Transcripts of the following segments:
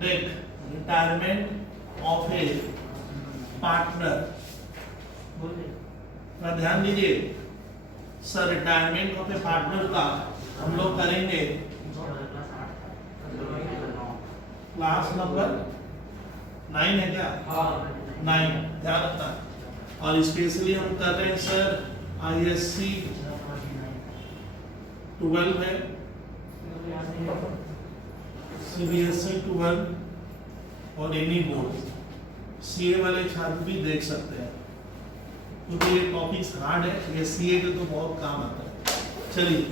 देख, retirement of A partner, ध्यान दीजिए sir, retirement of A partner का हम लोग करेंगे क्लास नंबर 9 है क्या? 9, ध्यान रखना। और स्पेशली हम कर रहे हैं सर ISC 12 है, CBSE 12 और एनी बोर्ड। CA वाले छात्र भी देख सकते हैं क्योंकि ये टॉपिक्स हार्ड है, ये CA के तो बहुत काम आता है। चलिए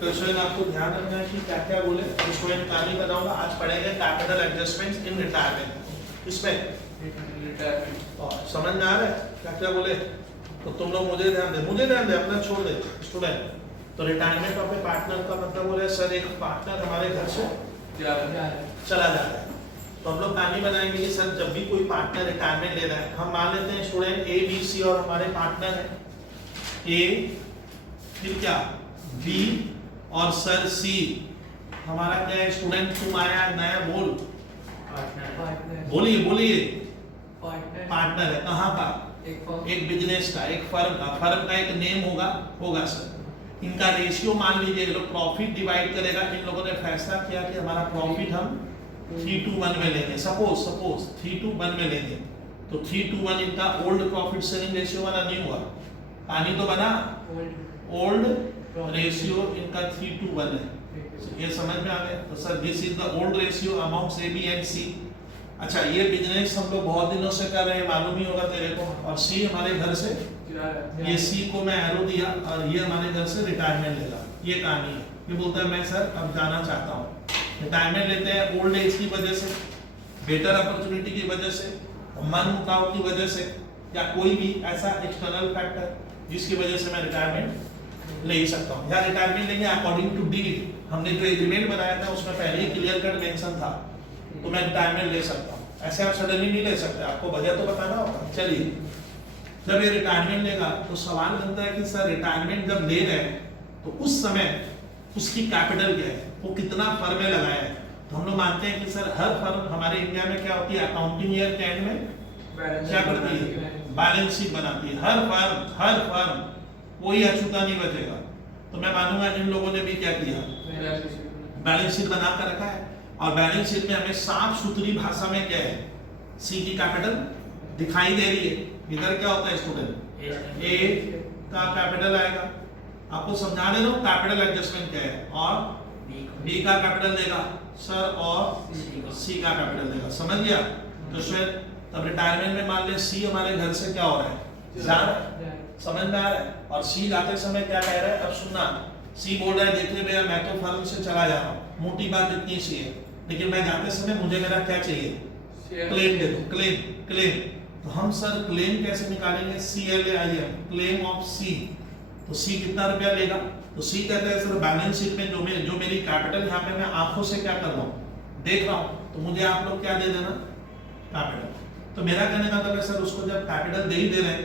क्वेश्चन आपको ध्यान रखना है कि क्या क्या बोले, इसको मैं कहानी बताऊंगा। आज पढ़ेंगे कैपिटल एडजस्टमेंट्स इन रिटायरमेंट। इसमें रिटायरमेंट समझ में आ रहा है क्या क्या बोले? तो तुम लोग मुझे ध्यान दे, अपना छोड़ दे स्टूडेंट। तो रिटायरमेंट ऑफ ए पार्टनर का मतलब बोले सर एक पार्टनर हमारे घर से चला जा रहा है, तो हम लोग कहानी बनाएंगे कि सर जब भी कोई पार्टनर रिटायरमेंट ले रहा है, हम मान लेते हैं स्टूडेंट A B C और हमारे पार्टनर है A, फिर क्या B और सर C। हमारा क्या है स्टूडेंट? तुम आया नया, बोलिए पार्टनर है कहाँ का? एक बिजनेस का, एक फर्म का एक नेम होगा सर। इनका रेशियो मान लीजिए, लोग प्रॉफिट डिवाइड करेगा। इन लोगों ने फैसला किया कि हमारा प्रॉफिट हम 3:1 में लेंगे, सपोज 3:1 में लेंगे। तो 3:1 इनका ओल्ड प्रॉफिट शेयरिंग रेशियो वाला नहीं हुआ, पानी तो बना ओल्ड रेशियो इनका 3:1 है। ये समझ में आ गया? तो sir this is the old ratio amounts A B and C। अच्छा, ये बिजनेस हम लोग बहुत दिनों से कर रहे हैं, मालूम ही होगा तेरे को। और C हमारे घर से, ये C को मैं एरो दिया और ये हमारे घर से रिटायरमेंट लेगा। ये कहानी है। ये बोलता है मैं सर अब जाना चाहता हूँ। रिटायरमेंट लेते हैं ओल्ड एज की वजह से, बेटर अपॉर्चुनिटी की वजह से, मन मुटाव की वजह से, या कोई भी ऐसा एक्सटर्नल फैक्टर जिसकी वजह से मैं रिटायरमेंट ले ही सकता हूँ। या रिटायरमेंट लेंगे अकॉर्डिंग टू डील। हमने जो एग्रीमेंट बनाया था उसमें पहले ही क्लियर कट मेंशन था, तो मैं रिटायरमेंट ले सकता हूँ। ऐसे आप सडनली नहीं ले सकते, आपको वजह तो बताना होगा। चलिए, जब ये रिटायरमेंट लेगा तो सवाल बनता है कि सर रिटायरमेंट जब ले रहे हैं तो उस समय उसकी कैपिटल क्या है, वो कितना फर्म में लगाया है। तो हम लोग मानते हैं कि सर हर फर्म हमारे इंडिया में क्या होती है, अकाउंटिंग ईयर के एंड में क्या करती है, बैलेंस शीट बनाती है। हर फर्म कोई अछूता नहीं बचेगा। तो मैं मानूंगा इन लोगों ने भी क्या किया, बैलेंस शीट बना कर रखा है। और बैलेंस शीट में हमें साफ सुथरी भाषा में क्या है, C की कैपिटल दिखाई दे रही है। इधर क्या होता है स्टूडेंट, A का कैपिटल आएगा। आपको समझा दे रहा हूं कैपिटल एडजस्टमेंट क्या है। और B का कैपिटल देगा सर, और C का कैपिटल देगा। समझ गया? तो फिर तब रिटायरमेंट में मान ले C हमारे घर से क्या हो रहा है, जा रहा है। समझ में आ रहा है? और C जाते समय क्या कह रहा है, अब सुनना। C बोल रहा है देखिए भैया मैं तो फर्म से चला जा रहा हूँ, मोटी बात इतनी सी है, लेकिन मैं जाते समय मुझे मेरा क्या चाहिए, क्लेम दे दो। क्लेम तो हम सर क्लेम कैसे निकालेंगे, CLAIM, क्लेम ऑफ C। तो C कितना रुपया लेगा? तो C कहता है सर बैलेंस शीट में जो मेरी कैपिटल यहाँ पे मैं आंखों से क्या कर रहा हूँ, देख रहा हूँ, तो मुझे आप लोग क्या दे देना, कैपिटल। तो मेरा कहने का मतलब है सर उसको जब कैपिटल दे ही दे रहे हैं,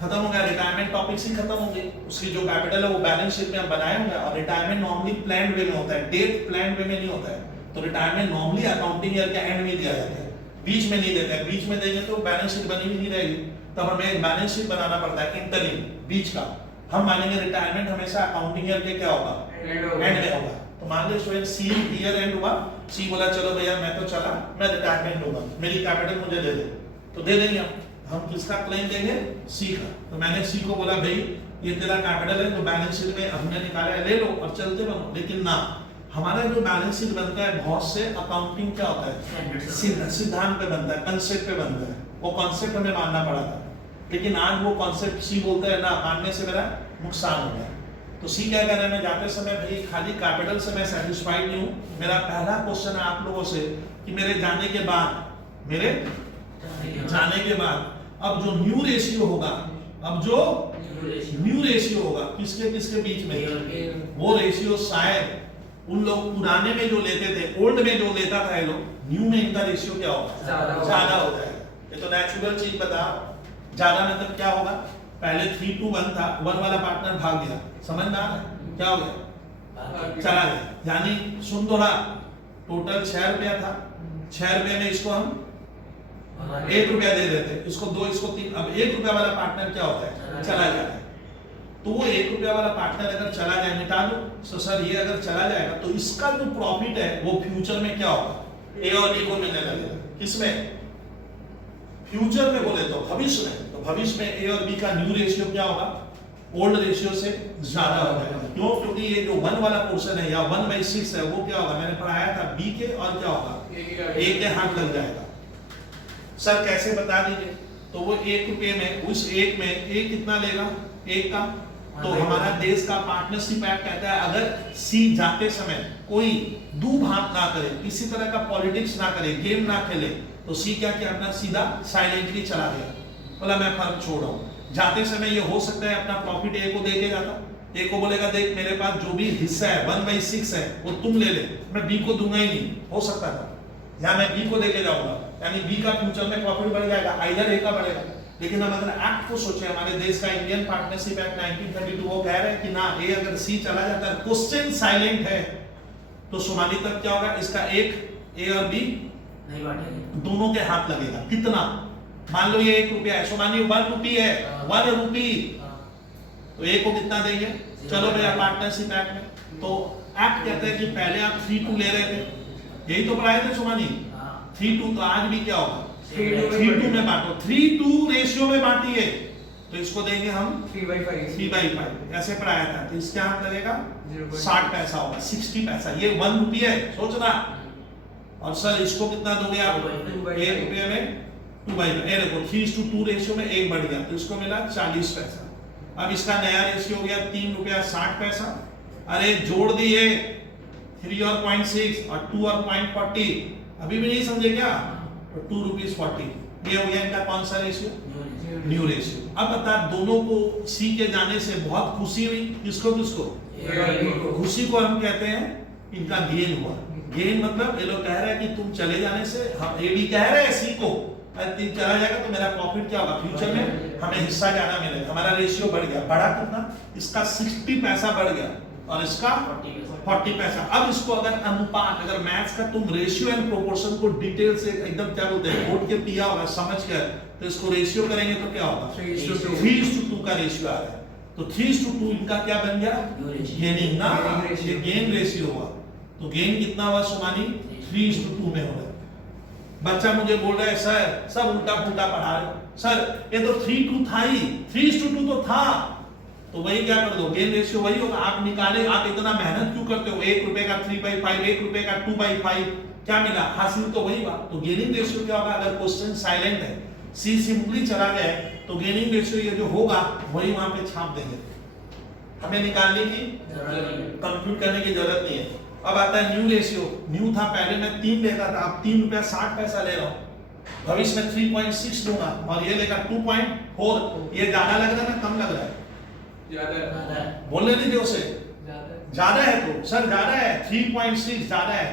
खत्म हो गया, रिटायरमेंट टॉपिक्स ही खत्म हो गई। उसकी जो कैपिटल है वो बैलेंस शीट में हम बनाए होंगे। और रिटायरमेंट नॉर्मली प्लान्ड वे में होता है, डेट प्लान्ड वे में नहीं होता है। तो रिटायरमेंट नॉर्मली अकाउंटिंग ईयर के एंड में दिया जाता है, बीच में नहीं देते हैं। बीच में देंगे तो बैलेंस शीट बनी हुई नहीं रहेगी, तब हमें एक बैलेंस शीट बनाना पड़ता है इंटरिम, बीच का। हम मानेंगे रिटायरमेंट हमेशा अकाउंटिंग ईयर के क्या होगा, एंड में होगा। तो मान लो स्टूडेंट C ईयर एंड हुआ, C बोला चलो भैया मैं तो चला, मैं रिटायरमेंट लूंगा, मेरी कैपिटल मुझे दे दे। तो दे देंगे हम किसका क्लेम देंगे, C का। तो मैंने C को बोला भाई ये तेरा कैपिटल है, तो बैलेंस शीट में हमने निकाला है, ले लो और चलते बनो। लेकिन ना, हमारा जो बैलेंस शीट बनता है बहुत से अकाउंटिंग क्या होता है, सिद्धांत पे बनता है, कंसेप्ट पे बनता है। वो कॉन्सेप्ट हमें मानना पड़ा था, लेकिन आज वो कॉन्सेप्ट C बोलता है ना, मानने से मेरा नुकसान हो गया। तो C क्या कह रहा है, मैं जाते समय भाई खाली कैपिटल से मैं सेटिस्फाइड नहीं हूँ। मेरा पहला क्वेश्चन है आप लोगों से कि मेरे जाने के बाद अब जो न्यू रेशियो होगा, किसके किसके बीच में, वो रेशियो शायद उन लोग पुराने में जो लेते थे, ओल्ड में जो लेता था ये लोग, न्यू में इनका रेशियो क्या होगा, ज्यादा होता है। ये तो नेचुरल चीज बता। ज्यादा मतलब क्या होगा, पहले 3:1 था, 1 वाला पार्टनर भाग गया, समझ में आ रहा है क्या हो गया, चला गया, यानी सुन थोड़ा, टोटल 6 रुपया था, 6 रुपये में इसको हम 1 रुपया दे देते, इसको 2, इसको 3। अब 1 रुपया वाला पार्टनर क्या होता है, चला जाता है। तो वो 1 रुपया वाला पार्टनर अगर चला जाए, मिटा दो। तो सर ये अगर चला जाएगा तो इसका जो प्रॉफिट है वो फ्यूचर में क्या होगा, ए और बी को मिलने लगेगा। किसमें, फ्यूचर में बोले तो भविष्य में। तो भविष्य में ए और बी का न्यू रेशियो क्या होगा, ओल्ड रेशियो से ज्यादा हो जाएगा। क्यों, क्योंकि ये जो 1 वाला पोर्शन है या 1/6 है वो क्या होगा, मैंने पढ़ाया था बी के, और क्या होगा, ए के हाथ लग जाएगा। सर कैसे बता दीजिए। तो वो 1 रुपये में, उस 1 में ए कितना लेगा, 1 का। तो हमारा देश का पार्टनरशिप एक्ट कहता है अगर सी जाते समय कोई दुभाव ना करे, किसी तरह का पॉलिटिक्स ना करे, गेम ना खेले, तो सी क्या किया, अपना सीधा साइलेंटली चला गया, बोला मैं फर्म छोड़ रहा हूँ। जाते समय ये हो सकता है अपना प्रॉफिट ए को दे के जाता, ए को बोलेगा देख मेरे पास जो भी हिस्सा है 1/6 है वो तुम ले ले, मैं बी को दूंगा ही नहीं, हो सकता था, या मैं बी को लेके जाऊंगा, यानी बी का फ्यूचर में प्रॉफिट बढ़ जाएगा, आइदर ए का बढ़ेगा। लेकिन हम अगर एक्ट को सोचे, हमारे देश का इंडियन पार्टनरशिप एक्ट 1932 वो कह रहे हैं कि ना, ए अगर सी चला जाता है, क्वेश्चन साइलेंट है, तो सोमाली तक क्या होगा, इसका एक ए और बी नहीं बांटेंगे, दोनों के हाथ लगेगा। कितना, मान लो ये 1 रुपया है, सोमाली 1 रुपी है, 1 रुपी, तो ए को कितना देंगे, चलो भैया पार्टनरशिप एक्ट में। तो एक्ट कहते हैं कि पहले आप 3:2 ले रहे थे, यही तो पढ़ाए थे सोमानी, 3:2, तो आज भी क्या होगा, 3:2 में बांटो, 3:2 रेशियो में बांटिए, तो इसको देंगे हम 3/5 ऐसे पढ़ाया था। तो इसके हाथ लगेगा 60 पैसा होगा, 60 पैसा, ये 1 रुपया है, सोचना। और सर इसको कितना दोगे आप, 1 रुपये में 2/5, ये देखो 3:2 रेशियो में 1 बढ़ गया, तो इसको मिला 40 पैसा। अब इसका नया रेशियो हो गया 3 रुपया 60 पैसा, अरे जोड़ दिए 3 और 0.6 और 2 और 0.40, अभी भी नहीं समझे क्या, तो 2 रुपीज 40, ये हो गया इनका कौन सा रेशियो, न्यू रेशियो। अब बता, दोनों को सी के जाने से बहुत खुशी हुई, किसको किसको, खुशी को हम कहते हैं इनका गेन हुआ। गेन मतलब ये लोग कह रहे हैं कि तुम चले जाने से, हम ए भी कह रहे हैं सी को, तुम चला जाएगा तो मेरा प्रॉफिट क्या होगा, फ्यूचर में हमें हिस्सा ज्यादा मिलेगा, हमारा रेशियो बढ़ गया। बढ़ा कितना, इसका 60 पैसा बढ़ गया और इसका 40 पैसा। अब इसको अगर अनुपात, अगर मैथ्स का तुम रेशियो एंड प्रोपोर्शन को डिटेल से एकदम क्या बोलते हैं घोट के पिया होगा, समझ कर, तो इसको रेशियो करेंगे तो क्या होगा, 3:2 का रेशियो आ रहा है। तो 3:2 इनका क्या बन गया, गेनिंग ना, ये गेन रेशियो हुआ। तो गेन कितना हुआ सुमानी, 3:2 में हो रहा है। बच्चा मुझे बोल रहा है सर सब उल्टा पुल्टा पढ़ा रहे हो, सर ये तो 3:2 था ही, 3:2 तो था, तो वही क्या कर दो, गेन रेशियो वही होगा। आप निकाले, आप इतना मेहनत क्यों करते हो, 1 रुपए का 3/5, 1 रुपए का 2/5, क्या मिला, हासिल तो वही बात। तो गेनिंग रेशियो क्या होगा, अगर क्वेश्चन साइलेंट है, सी सिंपली चला गया तो गेनिंग रेशियो ये जो होगा वही वहां पे छाप देंगे, हमें निकालने की कंप्यूट करने की जरूरत नहीं है। अब आता है न्यू रेशियो। न्यू था पहले मैं 3 लेता था, अब 3 रुपया 60 पैसा ले रहा हूँ, भविष्य में 3.6 दूंगा, और ये लेगा 2.4। ये ज्यादा लग रहा है ना कम लग रहा है, ज्यादा है, बोलने दीजिए उसे, ज्यादा है। तो सर ज्यादा है, 3.6 ज्यादा है,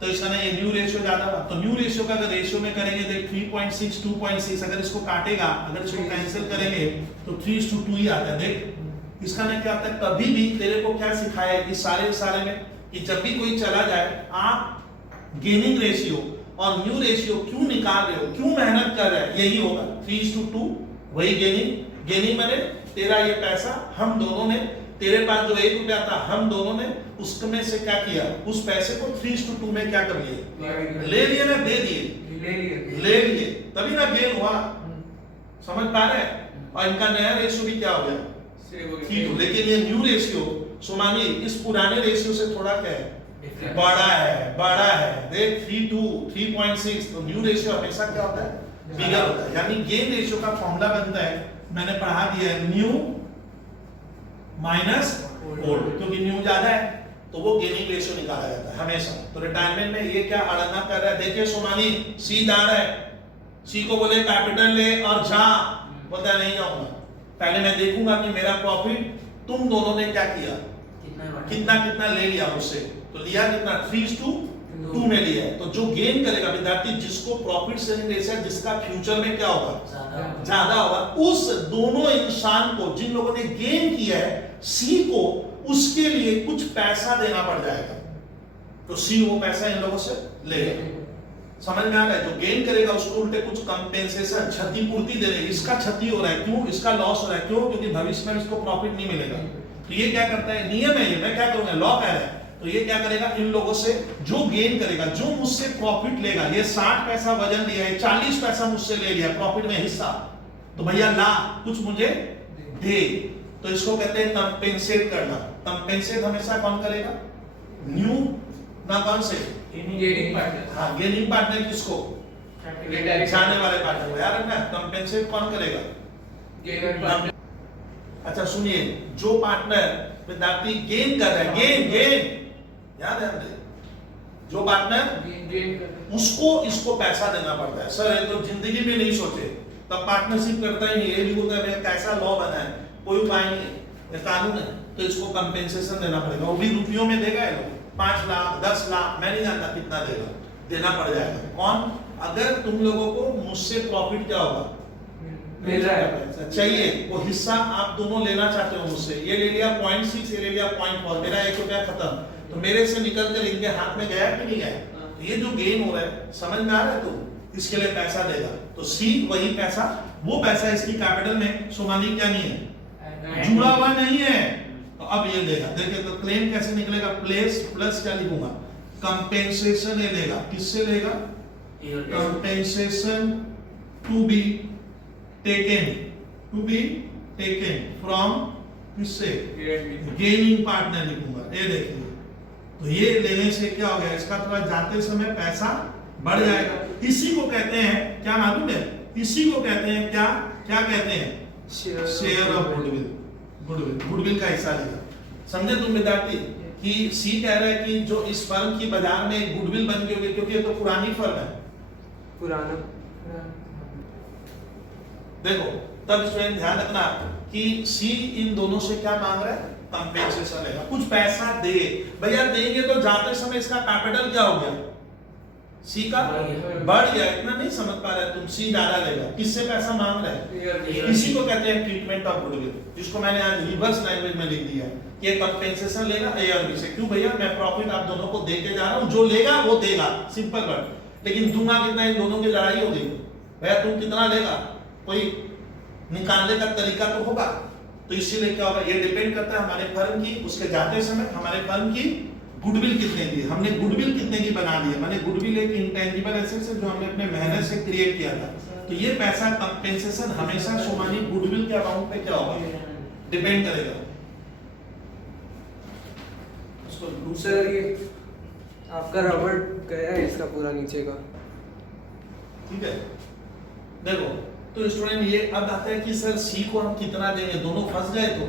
तो इसका ना ये न्यू रेशियो ज्यादा हुआ। तो न्यू रेशियो का अगर रेशियो में करेंगे देख 3.6 2.6, अगर इसको काटेगा, अगर इसको कैंसिल करेंगे तो 3:2 ही आता है। देख इसका ना क्या आता है, कभी भी तेरे को क्या सिखाया है इस सारे में कि जब भी कोई चला जाए, आप गेनिंग रेशियो और न्यू रेशियो क्यों निकाल रहे हो, क्यों मेहनत कर रहे हैं, यही होगा 3:2, वही गेनिंग मैंने तेरा ये पैसा हम दोनों ने, तेरे पास जो 1 रुपया था हम दोनों ने उसमें से क्या किया, उस पैसे को 3:2 में क्या कर लिए, ले लिए ना, दे दिए, ले लिए, तभी ना गेन हुआ, समझ पा रहे हैं। और इनका नया रेशियो भी क्या हो गया, 3:2, लेकिन ये न्यू रेशियो सुमानी इस पुराने रेशियो से थोड़ा क्या है, बड़ा है। देख 3:2 3.6, तो न्यू रेशियो हमेशा क्या होता है, बिगर होता है। यानी गेन रेशियो का फॉर्मूला बनता है, मैंने पढ़ा दिया है, न्यू माइनस ओल्ड, क्योंकि न्यू ज्यादा है तो वो गेनिंग रेशियो निकाला जाता है हमेशा। तो रिटायरमेंट में ये क्या अड़ंगा कर रहा है, देखिए सोमानी सी जा रहा है, सी को बोले कैपिटल ले और जा, बोलता नहीं जाऊंगा, पहले मैं देखूंगा कि मेरा प्रॉफिट तुम दोनों ने क्या किया, कितना ले लिया मुझसे, तो लिया कितना 3:2 में लिया है। तो जो गेन करेगा विद्यार्थी, जिसको प्रॉफिट शेयरिंग रेशियो है, जिसका फ्यूचर में क्या होगा, ज्यादा होगा, उस दोनों इंसान को, जिन लोगों ने गेन किया है, सी को उसके लिए कुछ पैसा देना पड़ जाएगा, तो सी वो पैसा इन लोगों से लेगा। समझ में आ रहा है? जो गेन करेगा उसको उल्टे कुछ कंपेंसेशन, क्षतिपूर्ति दे देगी। इसका क्षति हो रहा है, क्यों? इसका लॉस हो रहा है, क्यों? क्योंकि भविष्य में इसको प्रॉफिट नहीं मिलेगा। तो ये क्या करता है, नियम है ये, मैं क्या करूंगा, लॉ कह रहा है, तो ये क्या करेगा, इन लोगों से जो गेन करेगा, जो मुझसे प्रॉफिट लेगा, ये 60 पैसा वजन लिया है, 40 पैसा मुझसे ले लिया प्रॉफिट में हिस्सा, तो भैया ला कुछ मुझे दे। तो इसको कहते हैं कंपेंसेट करना। कंपेंसेट हमेशा कौन करेगा? न्यू ना कौन से गेनिंग पार्टनर। हाँ, गेनिंग पार्टनर किसको? जाने वाले पार्टनर को। यार रखना, कंपेंसेट कौन करेगा? Gaining partner. अच्छा सुनिए, जो पार्टनर विद्यार्थी गेन कर रहा है, गेन याद है हमें, जो पार्टनर उसको इसको पैसा देना पड़ता है। सर ये तो जिंदगी में नहीं सोचे, तब पार्टनरशिप करता ही नहीं, ये भी बोलता है कैसा लॉ बना है, कोई उपाय नहीं, ये कानून है, तो इसको कंपेंसेशन देना पड़ेगा। वो भी रुपयों में देगा ये लोग, 5 लाख 10 लाख, मैं नहीं जानता कितना देगा, देना पड़ जाएगा। कौन? अगर तुम लोगों को मुझसे प्रॉफिट क्या होगा, मिल रहा है, चाहिए वो हिस्सा आप दोनों लेना चाहते हो मुझसे, ये ले लिया 0.6, ये ले लिया 0.4, मेरा 1 रुपया खत्म, तो मेरे से निकल कर इनके हाथ में गया कि नहीं गया? तो ये जो गेन हो रहा है, समझ में आ रहा है? तो इसके लिए पैसा देगा, तो सी वही पैसा, वो पैसा इसकी कैपिटल में सोमानी क्या नहीं है, जुड़ा हुआ नहीं है, तो अब ये देगा। देखिए तो क्लेम कैसे निकलेगा, प्लस क्या लिखूंगा, कंपेंसेशन ये लेगा, किससे लेगा? Compensation to be taken from किससे? गेनिंग पार्टनर लिखूंगा। ये देखिए, तो ये लेने से क्या हो गया, इसका थोड़ा जाते समय पैसा बढ़ जाएगा। इसी को कहते हैं क्या, मालूम है? इसी को कहते हैं क्या, क्या कहते हैं? शेयर ऑफ गुडविल का हिस्सा लेगा। समझे तुम विद्यार्थी कि सी कह रहा है कि जो इस फर्म की बाजार में गुडविल बन गई होगी, क्योंकि ये तो पुरानी फर्म है, पुराना। देखो तब स्टूडेंट ध्यान रखना कि सी इन दोनों से क्या मांग रहा है, कंपेंसेशन लेगा, कुछ पैसा दे। भैया देंगे तो जाते समय इसका कैपिटल क्या हो गया, सी का बढ़ गया, इतना नहीं समझ पा रहे तुम, सी ज्यादा लेगा, किससे पैसा मांग रहा है? इसी को कहते हैं ट्रीटमेंट ऑफ गुडविल, जिसको मैंने आज रिवर्स लैंग्वेज में लिख दिया कि कंपेंसेशन लेगा ए और बी से। क्यों भैया, मैं प्रॉफिट आप दोनों को देके जा रहा हूं, जो लेगा वो देगा, सिंपल वर्ड, लेकिन दूंगा कितना, इन दोनों की लड़ाई होगी। भैया तुम कितना लेगा, कोई निकालने का तरीका तो होगा, तो इसीलिए क्या होगा, ये डिपेंड करता है हमारे फर्म की, उसके जाते समय हमारे फर्म की गुडविल कितने की, हमने गुडविल कितने की बना दी है। मैंने गुडविल एक इंटेंजिबल एसेट है जो हमने अपने मेहनत से क्रिएट किया था, तो ये पैसा कंपेंसेशन हमेशा सोमानी गुडविल के अमाउंट पे क्या होगा, डिपेंड करेगा। उसको दूसरा ये आपका रबड़ गया है इसका पूरा नीचे का, ठीक है। देखो तो स्टूडेंट ये अब आता है कि सर सी को हम कितना देंगे, दोनों फंस गए तो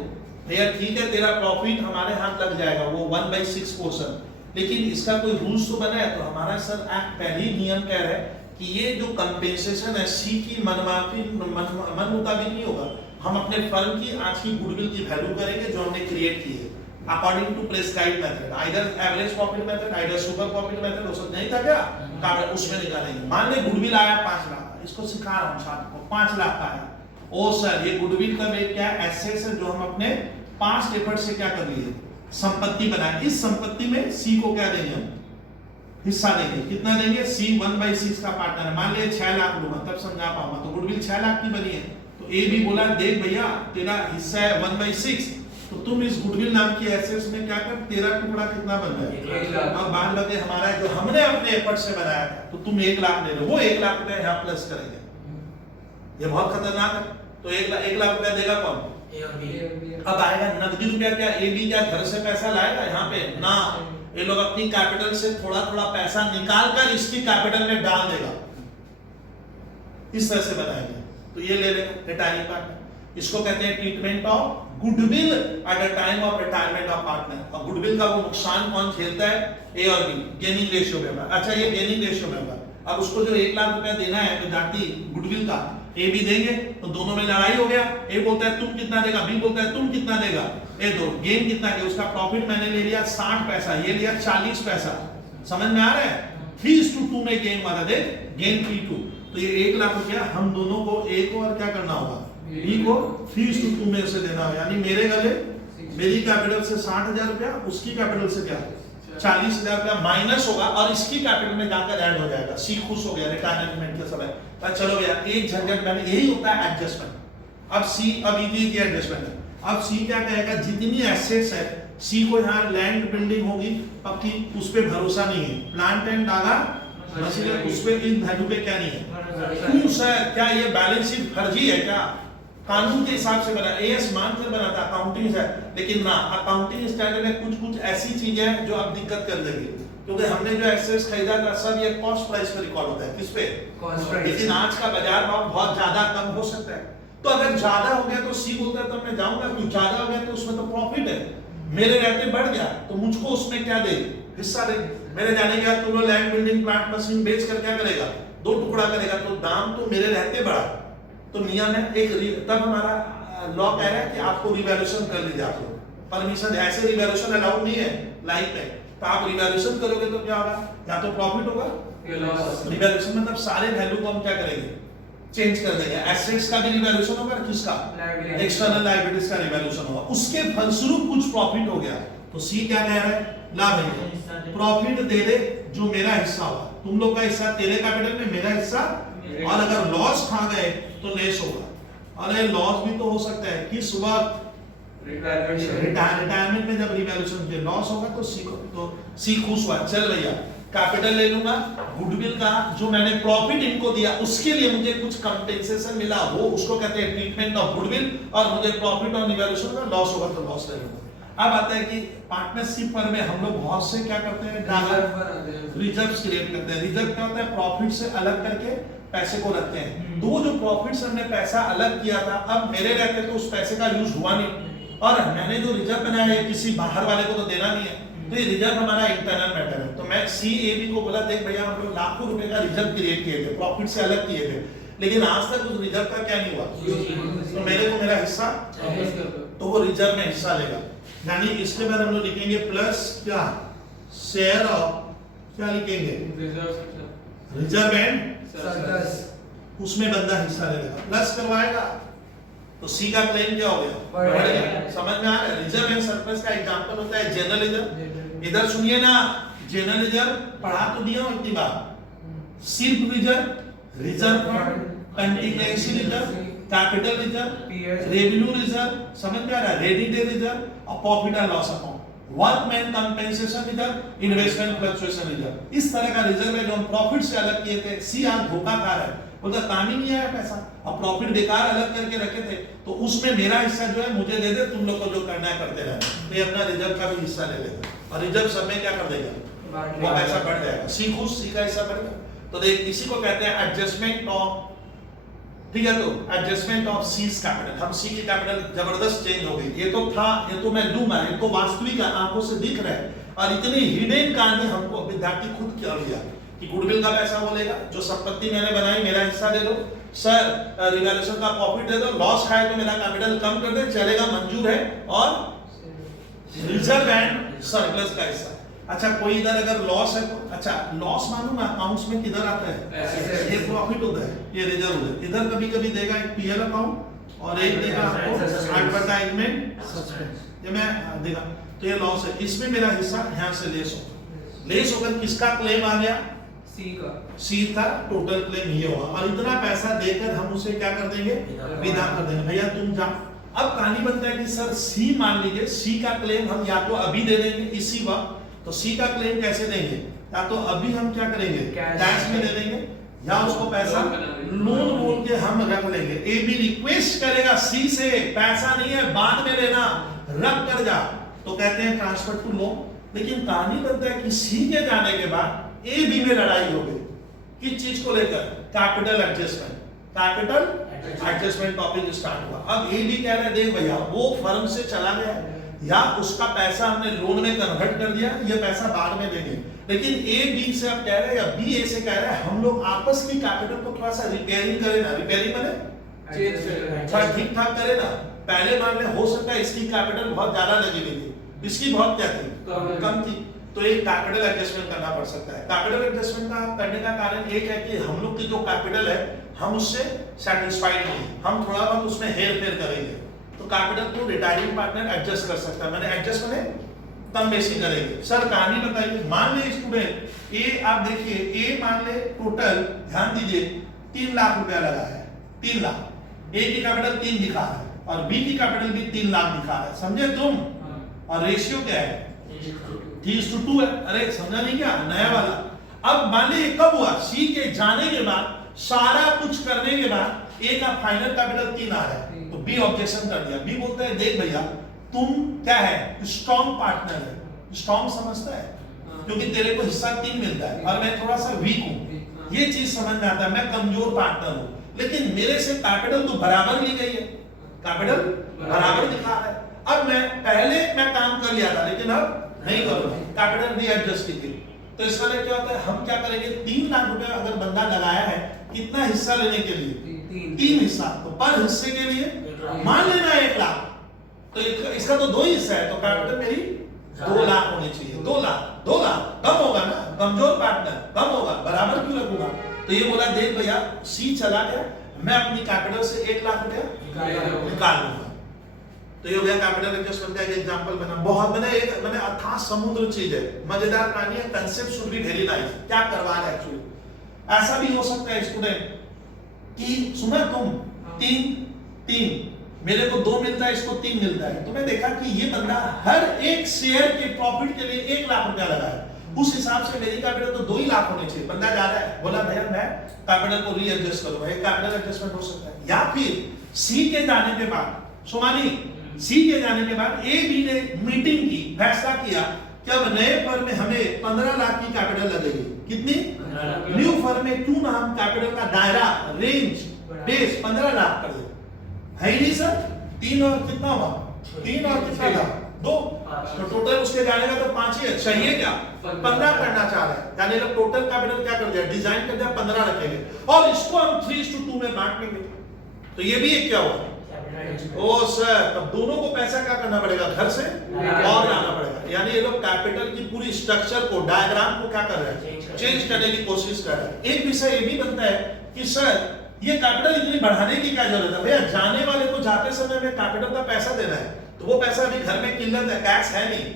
भैया ठीक है, तेरा प्रॉफिट हमारे हाथ लग जाएगा, वो 1/6 पोर्शन, लेकिन इसका कोई रूल्स तो बना है। तो हमारा सर एक्ट पहले ही नियम कह रहा है कि ये जो कंपेंसेशन है सी की मन मुताबिक नहीं होगा, हम अपने फर्म की आज की गुडविल की वैल्यू करेंगे जो हमने क्रिएट की है according to prescribed method, either average profit method, either super profit method, वो सब नहीं था क्या, उसमें निकालेंगे। मान ले गुडविल आया 5 लाख, इसको सिखा रहा हूं छात्र को, 5 लाख का आया, ओ सर ये गुडविल का रेट क्या है, एसेट्स है जो हम अपने पास्ट एफर्ट से क्या कर लिए, संपत्ति बनाए। इस संपत्ति में सी को क्या देंगे, हम हिस्सा देंगे। कितना देंगे, सी 1/6 का पार्टनर है, मान ले 6 लाख लूंगा तब समझा पाऊंगा। तो गुडविल 6 लाख की बनी है, तो ए भी बोला देख भैया तेरा हिस्सा है 1/6, तो तुम इस गुडविल नाम की एसेट्स में क्या कर, तेरा टुकड़ा कितना बन रहा है, अब बाद लगे हमारा जो हमने अपने एफर्ट से बनाया था, तो तुम 1 लाख ले लो, वो 1 लाख रुपया यहाँ प्लस करेंगे। ये बहुत खतरनाक है। तो 1 लाख रुपया देगा कौन, अब आएगा नकदी रुपया, क्या ए बी क्या घर से पैसा लाएगा यहाँ पे ना, ये लोग अपनी कैपिटल से थोड़ा थोड़ा पैसा निकाल कर इसकी कैपिटल में डाल देगा, इस तरह से बनाएंगे। तो ये ले लेगा रिटायरिंग पार्टनर, इसको कहते हैं treatment of goodwill at the time of retirement of partner. और गुडविल का वो नुकसान कौन झेलता है, ए और बी, गेनिंग रेशियो में होगा। अच्छा ये गेनिंग रेशियो में होगा, अब उसको जो 1 लाख रुपया देना है विद्यार्थी गुडविल का, ए भी देंगे, तो दोनों में लड़ाई हो गया, ए बोलता है तुम कितना देगा, बी बोलता है तुम कितना देगा, ए दो गेन कितना है, उसका प्रॉफिट मैंने ले लिया 60 पैसा, ये लिया 40 पैसा, समझ में आ रहा है, 3:2 में गेन हुआ था, देख गेन 3:2, तो ये 1 लाख रुपया हम दोनों को ए को और क्या करना होगा, बी को 3:2 में से देना होगा, यानी मेरे गले मेरी कैपिटल से 60,000 रुपया, उसकी कैपिटल से क्या 40,000 रुपया माइनस होगा और इसकी कैपिटल में जाकर ऐड हो जाएगा। सी खुश हो गया रिटायरमेंट के समय। तो चलो भैया एक झंझट मैंने, यही होता है एडजस्टमेंट। अब सी, अब ये एडजस्टमेंट है। अब सी क्या कहेगा, जितनी एसेट्स है सी को, यहाँ लैंड बिल्डिंग होगी पक्की, उस पे भरोसा नहीं है, प्लांट एंड डागा उस पे, इन वैल्यू पे क्या नहीं है, क्यों सर, क्या ये बैलेंस शीट फर्जी है क्या? कानून के हिसाब से बना, एएस मानकर बना था, अकाउंटिंग है, लेकिन ना अकाउंटिंग स्टैंडर्ड में कुछ ऐसी चीजें हैं जो अब दिक्कत कर देगी, क्योंकि हमने जो एसेट्स खरीदा था सब ये कॉस्ट प्राइस पे रिकॉर्ड होता है, किस पे, कॉस्ट प्राइस। लेकिन आज का बाजार भाव बहुत ज्यादा कम हो सकता है, तो अगर ज्यादा हो गया तो सी बोलता है तब मैं जाऊंगा, क्यों ज्यादा हो गया तो उसमें तो प्रॉफिट है, मेरे रहते बढ़ गया तो मुझको उसमें क्या दे, हिस्सा दे। मेरे जाने के बाद तुम लोग लैंड बिल्डिंग प्लांट मशीन बेच कर क्या करेगा, 2 टुकड़ा करेगा, तो दाम तो मेरे रहते बढ़ा, तो मियां ने एक, तब हमारा लॉ कह रहा है कि आपको रिवैल्यूएशन कर लीजिए, आप लोग परमिशन, ऐसे रिवैल्यूएशन अलाउड नहीं है लाइफ में, तो आप रिवैल्यूएशन करोगे तो क्या होगा, या तो प्रॉफिट होगा, रिवैल्यूएशन मतलब सारे वैल्यू को हम क्या करेंगे, चेंज कर देंगे, एसेट्स का भी रिवैल्यूएशन होगा, किसका, एक्सटर्नल लायबिलिटीज का रिवैल्यूएशन होगा, उसके फलस्वरूप कुछ प्रॉफिट हो गया, तो सी क्या कह रहा है, ला भैया प्रॉफिट दे दे जो मेरा हिस्सा होगा, तुम लोग का हिस्सा तेरे कैपिटल में, मेरा हिस्सा, और अगर लॉस खा गए तो लेस होगा, अरे लॉस भी तो हो सकता है, किस वक्त, रिटायरमेंट में जब रिवैल्यूएशन के लॉस होगा तो सी खुश हुआ, चल भैया कैपिटल ले लूंगा, गुडविल का जो मैंने प्रॉफिट इनको दिया उसके लिए मुझे कुछ कंपेंसेशन मिला, वो उसको कहते हैं ट्रीटमेंट ऑफ गुडविल, और मुझे प्रॉफिट और रिवैल्यूएशन का लॉस होगा तो लॉस ले लूंगा। अब आता है कि पार्टनरशिप पर में हम लोग बहुत से क्या करते हैं, रिजर्व्स क्रिएट करते हैं। रिजर्व क्या होता है, प्रॉफिट से अलग करके पैसे को रखते हैं, तो जो प्रॉफिट से हमने पैसा अलग किया था, अब मेरे रहते तो उस पैसे का यूज हुआ नहीं, और मैंने जो रिजर्व बनाया है किसी बाहर वाले को तो देना नहीं है, तो ये रिजर्व हमारा इंटरनल मैटर है। तो मैं सीएबी को बोला, देख भैया हम लोग लाखों रुपए का रिजर्व क्रिएट किए थे, प्रॉफिट से अलग किए थे, लेकिन आज तक उस रिजर्व का क्या नहीं हुआ, तो मेरे को मेरा हिस्सा, तो वो रिजर्व में हिस्सा लेगा। यानी इसके बाद हम लोग लिखेंगे प्लस क्या, शेयर ऑफ, क्या लिखेंगे, रिजर्व एंड सरप्लस, उसमें बंदा हिस्सा लेगा, प्लस करवाएगा, तो सी का क्लेम क्या हो गया, समझ में आ रहा है। रिजर्व एंड सरप्लस का एग्जांपल होता है जनरल रिजर्व, इधर सुनिए ना, जनरल रिजर्व पढ़ा तो दिया हूं इतनी बार, सिर्फ reserve, reserve fund, contingency reserve, capital reserve, revenue reserve, समझ में आ रहा है, रेडी डे रिजर्व, और profit and loss account, workman compensation reserve, investment fluctuation reserve, इस तरह का रिजर्व है जो हम प्रॉफिट से अलग किए थे। सी आज धोखा खा रहा है, बोलता काम ही नहीं आया पैसा, अब प्रॉफिट बेकार अलग करके रखे थे, तो उसमें मेरा हिस्सा जो है मुझे दे दे, तुम लोग को जो करना है करते रहना, तो ये अपना रिजर्व का भी हिस्सा ले लेगा, और रिजर्व सब में क्या कर देगा, वो पैसा बढ़ जाएगा, सी खुश, सी का हिस्सा बढ़ेगा। तो देख इसी को कहते हैं एडजस्टमेंट ऑफ, ठीक है, तो एडजस्टमेंट ऑफ सीज कैपिटल, हम सी की कैपिटल जबरदस्त चेंज हो गई, ये तो था, ये तो मैं लूंगा, ये तो वास्तविक आंखों से दिख रहा है, और इतनी हिडन कहानी हमको विद्यार्थी खुद क्या लिया कि गुडविल का पैसा वो लेगा, जो संपत्ति मैंने बनाई मेरा हिस्सा दे दो, सर रिवैल्यूएशन का प्रॉफिट दे दो, लॉस खाए तो मेरा कैपिटल कम कर दे, चलेगा, मंजूर है, और रिजर्व एंड सरप्लस का हिस्सा। अच्छा कोई इधर अगर लॉस है तो, अच्छा लॉस मालूम है अकाउंट्स में किधर आता है, ये प्रॉफिट होता है, ये रिजर्व होता है, इधर कभी कभी देगा एक पीएल अकाउंट और एक देगा आपको एडवर्टाइजमेंट, ये मैं देगा, तो ये लॉस है, इसमें मेरा हिस्सा यहाँ से लेस होगा, लेस होकर किसका क्लेम आ गया, सी का, सी था, टोटल क्लेम ये होगा, और इतना पैसा देकर हम उसे क्या कर देंगे, विदा कर देंगे, भैया तुम जा। अब कहानी बनता है कि सर सी मान लीजिए, सी का क्लेम हम या तो अभी दे देंगे इसी वक्त, तो सी का क्लेम कैसे देंगे, या तो अभी हम क्या करेंगे, कैश में दे देंगे, या उसको पैसा लोन बोल के हम रख लेंगे। ए भी रिक्वेस्ट करेगा सी से, पैसा नहीं है बाद में लेना, रख कर जा, तो कहते हैं ट्रांसफर टू लोन। लेकिन कहानी बनता है कि सी के जाने के बाद ए बी में लड़ाई हो गई, किस चीज को लेकर, capital adjustment, capital adjustment topic start हुआ। अब ए बी कह रहे हैं देख भैया वो फर्म से चला गया, या उसका पैसा हमने लोन में कन्वर्ट कर दिया, ये पैसा बाद में देंगे, लेकिन ए बी से अब कह रहे हैं, या बी ए से कह रहे हैं हम लोग आपस की कैपिटल को थोड़ा सा रिपेयरिंग करें ना, रिपेयरिंग माने थोड़ा ठीक ठाक करें ना, पहले मान ले हो सकता है इसकी कैपिटल बहुत ज्यादा लगी हुई थी, इसकी बहुत क्या थी, कम थी, तो एक कैपिटल एडजस्टमेंट करना पड़ सकता है। कैपिटल एडजस्टमेंट का करने का कारण एक है कि हम लोग की जो कैपिटल है हम उससे सेटिस्फाइड नहीं, हम थोड़ा बहुत उसमें हेर फेर करेंगे, तो कैपिटल को रिटायरिंग पार्टनर एडजस्ट कर सकता है। मैंने एडजस्ट मैंने कम बेसी करेंगे। सर कहानी बताइए, मान ले स्टूडेंट ए, आप देखिए ए मान ले टोटल, ध्यान दीजिए 3 लाख रुपया लगा है, 3 लाख, ए की कैपिटल 3 दिखा है और बी की कैपिटल भी 3 लाख दिखा है, समझे तुम? और रेशियो क्या है? 3:2 है। अरे समझा नहीं क्या? नया वाला। अब मान लीजिए कब हुआ? सी के जाने के बाद, सारा कुछ करने के बाद ए का फाइनल कैपिटल 3 आ रहा है, तो बी ऑब्जेक्शन कर दिया। बी बोलता है देख भैया तुम क्या है, स्ट्रॉन्ग पार्टनर है, स्ट्रॉन्ग समझता है क्योंकि तेरे को हिस्सा 3 मिलता है और मैं थोड़ा सा वीक हूँ, ये चीज समझ में आता है, मैं कमजोर पार्टनर हूँ, लेकिन मेरे से कैपिटल तो बराबर ली गई है, कैपिटल बराबर दिखा रहा है। अब मैं काम कर लिया था लेकिन अब नहीं करूंगा, कैपिटल रीएडजस्ट की थी। तो इसका क्या होता है, हम क्या करेंगे, 3 लाख रुपए अगर बंदा लगाया है कितना हिस्सा लेने के लिए? 3 हिस्सा। तो पर हिस्से के लिए मान लेना 1 लाख, तो इसका तो 2 हिस्सा है, तो कैपिटल मेरी 2 लाख होनी चाहिए। 2 लाख कम होगा ना, कमजोर पार्टनर कम होगा, बराबर क्यों रखूंगा? तो ये बोला देख भैया सी चला गया, मैं अपनी कैपिटल से 1 लाख रुपया निकाल लूंगा। तो ये हो गया कैपिटल एडजस्टमेंट का एक एग्जांपल बना। बहुत मैंने अथाह समुद्र चीज है, मजेदार कहानी है, concept should be very nice. क्या करवा रहा है एक्चुअली, ऐसा भी हो सकता है स्टूडेंट कि सुना तुम 3 मेरे को 2 मिलता है, इसको 3 मिलता है, तो मैं देखा कि ये बंदा हर एक शेयर के प्रॉफिट के लिए 1 लाख रुपया लगा है, उस हिसाब से मेरी कैपिटल तो 2 ही लाख होने चाहिए। बंदा जा रहा है, बोला भैया मैं कैपिटल को रीएडजस्ट करूंगा, एक कैपिटल एडजस्टमेंट हो सकता है। या फिर सी के जाने के बाद, सोमानी सी के जाने के बाद ए बी ने मीटिंग की, फैसला किया कि अब नए फर्म में हमें 15 लाख की कैपिटल लगेगी। कितनी? न्यू फर्म में क्यों ना हम कैपिटल का दायरा, रेंज, बेस 15 लाख कर दे, है ही नहीं सर? 3 और कितना हुआ? 3 और कितना था? 2, तो टोटल उसके जाने का तो 5 ही है, चाहिए क्या? 15 करना चाह रहे हैं, यानी लोग टोटल कैपिटल क्या कर दिया, डिजाइन कर दिया 15 रखेंगे और इसको हम 3:2 में बांट लेंगे। तो ये भी एक क्या हुआ? ओ सर, तब दोनों को पैसा क्या करना पड़ेगा, घर से और लाना पड़ेगा। यानी ये लोग कैपिटल की पूरी स्ट्रक्चर को, डायग्राम को क्या कर रहे हैं, चेंज करने की कोशिश कर रहे हैं। एक विषय ये भी बनता है कि सर ये कैपिटल इतनी बढ़ाने की क्या जरूरत है? भैया जाने वाले को जाते समय में कैपिटल का पैसा देना है, तो वो पैसा अभी घर में किल्लत है, कैश है नहीं,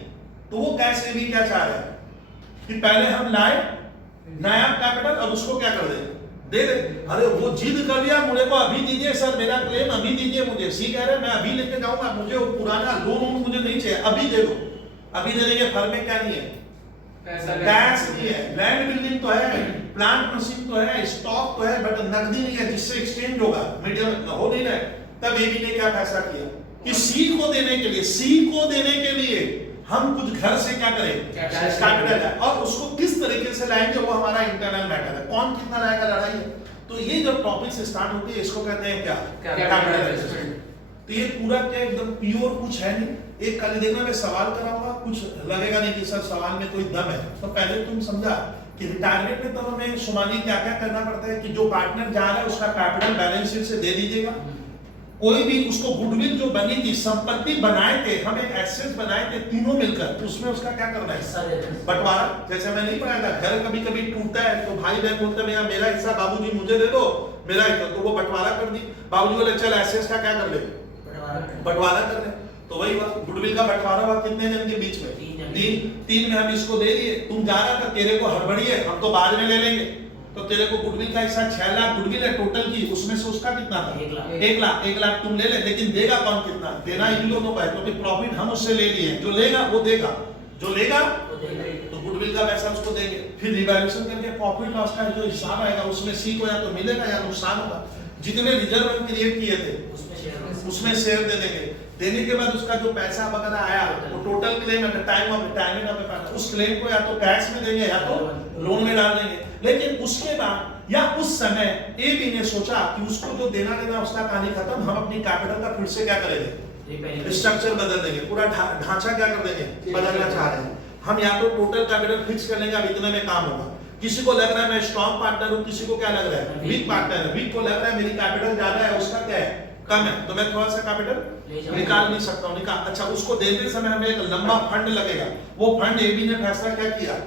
तो वो कैश से भी क्या चाह रहे हैं कि पहले हम लाए नया कैपिटल और उसको क्या कर दें, दे दे। अरे वो जिद कर लिया, मुझे को अभी दीजिए सर, मेरा क्लेम अभी दीजिए मुझे। सी कह रहे मैं अभी लेके जाऊंगा, मुझे वो पुराना लोन मुझे नहीं चाहिए, अभी दे दो। अभी देने के फर्म में क्या नहीं है, कैश नहीं है, लैंड बिल्डिंग तो है, प्लांट मशीन तो है, स्टॉक तो है, बट नकदी नहीं है जिससे एक्सचेंज होगा, मीडियम हो नहीं रहा। तब एबी ने क्या फैसला किया कि सी को देने के लिए हम कुछ घर से क्या करें, कैपिटल है, और उसको किस तरीके से लाएंगे वो हमारा इंटरनल मैटर है, कौन कितना लाएगा लड़ाई है। तो ये जब टॉपिक से स्टार्ट होती है इसको कहते हैं क्या, कैपिटल एडजस्टमेंट। तो ये पूरा क्या एकदम प्योर कुछ है नहीं। एक खाली देखना मैं सवाल कराऊंगा, कुछ लगेगा नहीं कि सर सवाल में कोई दम है, तो पहले तुम समझा कि रिटायरमेंट में तब हमें शुमानी क्या क्या करना पड़ता है कि जो पार्टनर जा रहा है उसका कैपिटल बैलेंस शीट से दे दीजिएगा। कोई भी उसको गुडविल जो बनी थी, संपत्ति बनाए थे, हमें एसेट्स बनाए थे तीनों मिलकर, तो उसमें उसका क्या करना है, बंटवारा। जैसे मैं नहीं पढ़ाया था, घर कभी कभी टूटता है तो भाई बहन बोलते हैं भैया मेरा हिस्सा बाबूजी मुझे दे दो, मेरा हिस्सा, तो वो बंटवारा कर दी। बाबूजी बोले चल एसेट्स का क्या कर ले, बंटवारा कर ले। तो वही हुआ, गुडविल का बंटवारा हुआ कितने जन के बीच में, 3 में हम इसको दे दिए। तुम जा रहा था, तेरे को हड़बड़ी है, हम तो बाद में ले लेंगे, तो तेरे को गुडविल का हिस्सा 6 लाख गुडविल है टोटल की, उसमें से उसका कितना था, 1 लाख तुम ले ले, लेकिन देगा कौन कितना, देना इन दोनों का है, क्योंकि प्रॉफिट हम उससे ले लिए, जो लेगा वो देगा, जो लेगा तो गुडविल का पैसा उसको देंगे। फिर रिवैल्यूएशन करके प्रॉफिट लॉस का जो हिसाब आएगा उसमें सी को या तो मिलेगा या नुकसान होगा। जितने रिजर्व क्रिएट किए थे उसमें शेयर दे देंगे। देने के बाद उसका जो पैसा वगैरह आया वो total claim at the time of retirement of the partner, उस क्लेम को या तो कैश में देंगे या तो लोन में डाल देंगे। लेकिन उसके बाद या उस समय ए बी ने सोचा कि उसको जो देना देना उसका कहानी खत्म, हम अपनी कैपिटल का फिर से क्या करेंगे, स्ट्रक्चर बदल देंगे, पूरा ढांचा क्या कर देंगे, बदलना चाह रहे हैं हम। या तो टोटल कैपिटल फिक्स कर लेंगे, अब इतने में काम होगा। किसी को लग रहा है मैं स्ट्रॉन्ग पार्टनर हूं, किसी को क्या लग रहा है वीक पार्टनर है, वीक को लग रहा है मेरी कैपिटल ज्यादा है, उसका क्या है कम है, तो मैं थोड़ा सा कैपिटल निकाल नहीं सकता हूं, निकाल। अच्छा, उसको देते समय हमें एक लंबा फंड लगेगा, वो फंड एबी ने फैसला क्या किया,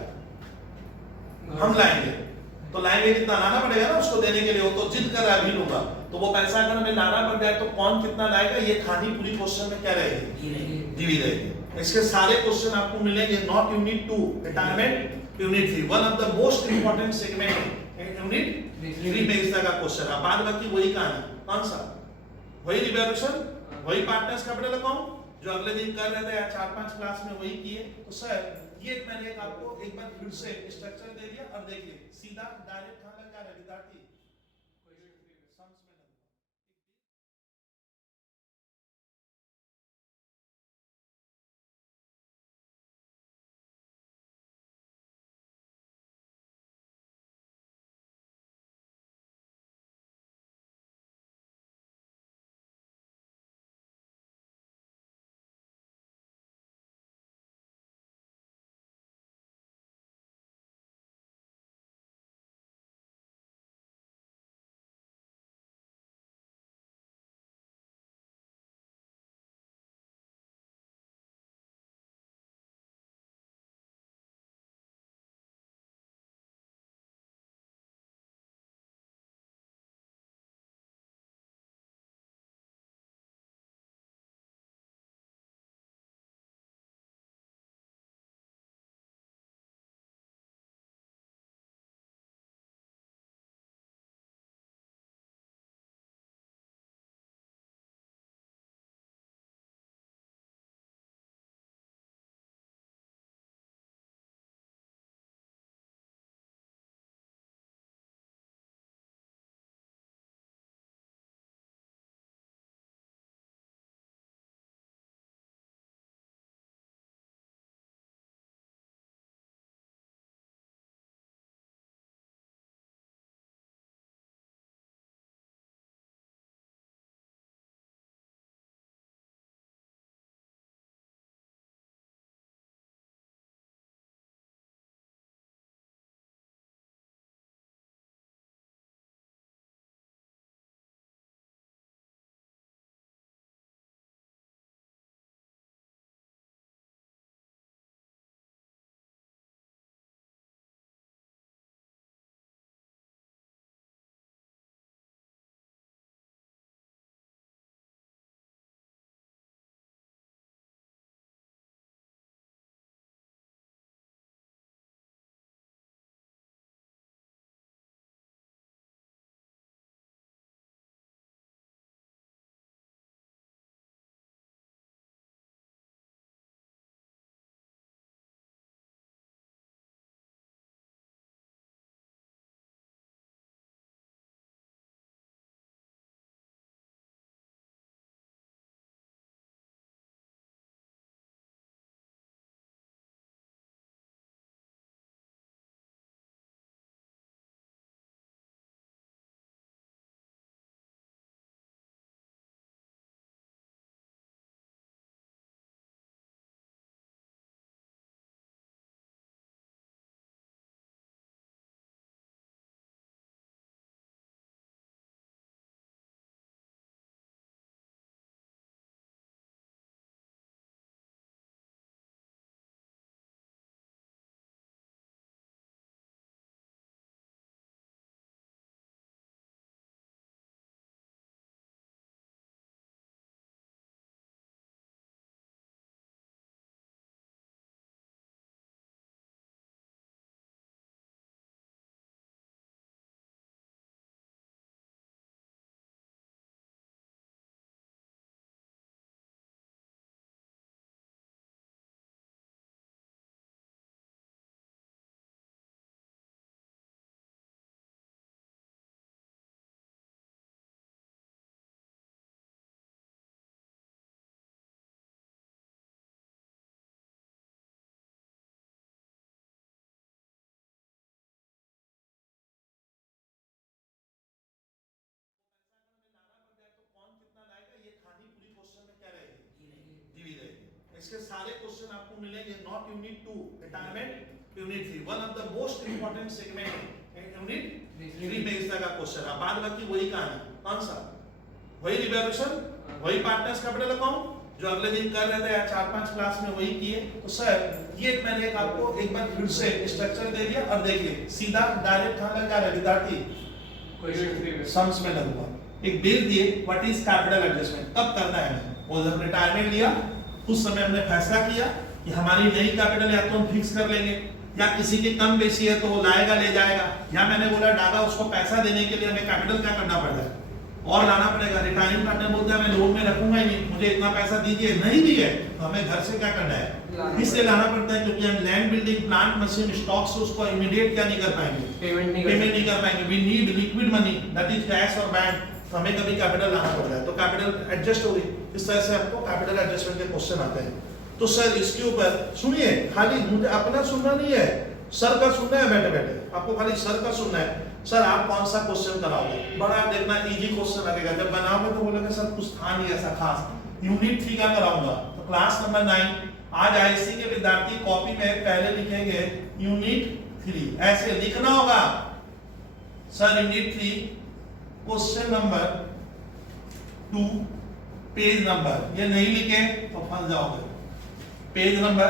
हम लाएंगे। तो लाएंगे कितना, लाना पड़ेगा ना उसको देने के लिए, वो तो जिद कर रहा है अभी लूंगा, तो वो पैसा अगर हमें लाना पड़ जाए तो कौन कितना लाएगा, ये खानी पूरी क्वेश्चन में क्या रहेगी, दी रहेगी। इसके सारे क्वेश्चन आपको मिलेंगे not unit 2 retirement, unit 3, one of the most important segment unit 3 में इस तरह का क्वेश्चन है। बाद बाकी वही कहानी, कौन सा, वही रिवैल्यूएशन, वही पार्टनर्स कैपिटल अकाउंट जो अगले दिन कर रहे थे या 4-5 क्लास में वही किए। तो सर ये मैंने आपको एक बार फिर से स्ट्रक्चर दे दिया, और देखिए सीधा डायरेक्ट कहां लग जा रहा है विद्यार्थी, सम्स में लग। इसके सारे क्वेश्चन आपको मिलेंगे not unit 2 retirement, unit 3, one of the most important segment unit 3 में इस तरह का क्वेश्चन है। बाद बाकी वही कहानी, कौन सा, वही रिवैल्यूएशन, वही पार्टनर्स कैपिटल अकाउंट जो अगले दिन कर रहे थे या 4-5 क्लास में वही किए। तो सर ये मैंने आपको एक बार फिर से स्ट्रक्चर दे दिया और देखिए सीधा डायरेक्ट कहां लग जा रहा है विद्यार्थी सम्स में लगूंगा। एक बेस दिए व्हाट इज कैपिटल एडजस्टमेंट कब करना है। वो जब रिटायरमेंट लिया उस समय हमने फैसला किया कि हमारी नई कैपिटल या तो हम फिक्स कर लेंगे या किसी की कम बेसी है तो वो लाएगा ले जाएगा, या मैंने बोला डागा उसको पैसा देने के लिए हमें कैपिटल क्या करना पड़ता है और लाना पड़ेगा। रिटायरिंग पार्टनर बोलता है मैं लोन में रखूंगा ही नहीं, मुझे इतना पैसा दीजिए, नहीं दिए तो हमें घर से क्या करना है इससे लाना पड़ता है, क्योंकि हम land building plant machine stock से उसको इमीडिएट क्या नहीं कर पाएंगे, पेमेंट नहीं कर पाएंगे। We need liquid money that is cash और बैंक, तो हमें कभी कैपिटल लाना पड़ता है, तो कैपिटल एडजस्ट हो गई। इस तरह से आपको कैपिटल एडजस्टमेंट के क्वेश्चन आते हैं। तो सर इसके ऊपर सुनिए, खाली मुझे अपना सुनना नहीं है, सर का सुनना है, बैठे बैठे आपको खाली सर का सुनना है। सर आप कौन सा क्वेश्चन कराओगे, बड़ा देखना इजी क्वेश्चन लगेगा, जब बनाओगे तो बोलोगे सर कुछ था नहीं ऐसा खास। यूनिट 3 का कराऊंगा, तो क्लास नंबर 9 आज आईसी के विद्यार्थी कॉपी में पहले लिखेंगे यूनिट 3, ऐसे लिखना होगा sir unit 3 question number 2 page number, ये नहीं लिखे तो फंस जाओगे। पेज नंबर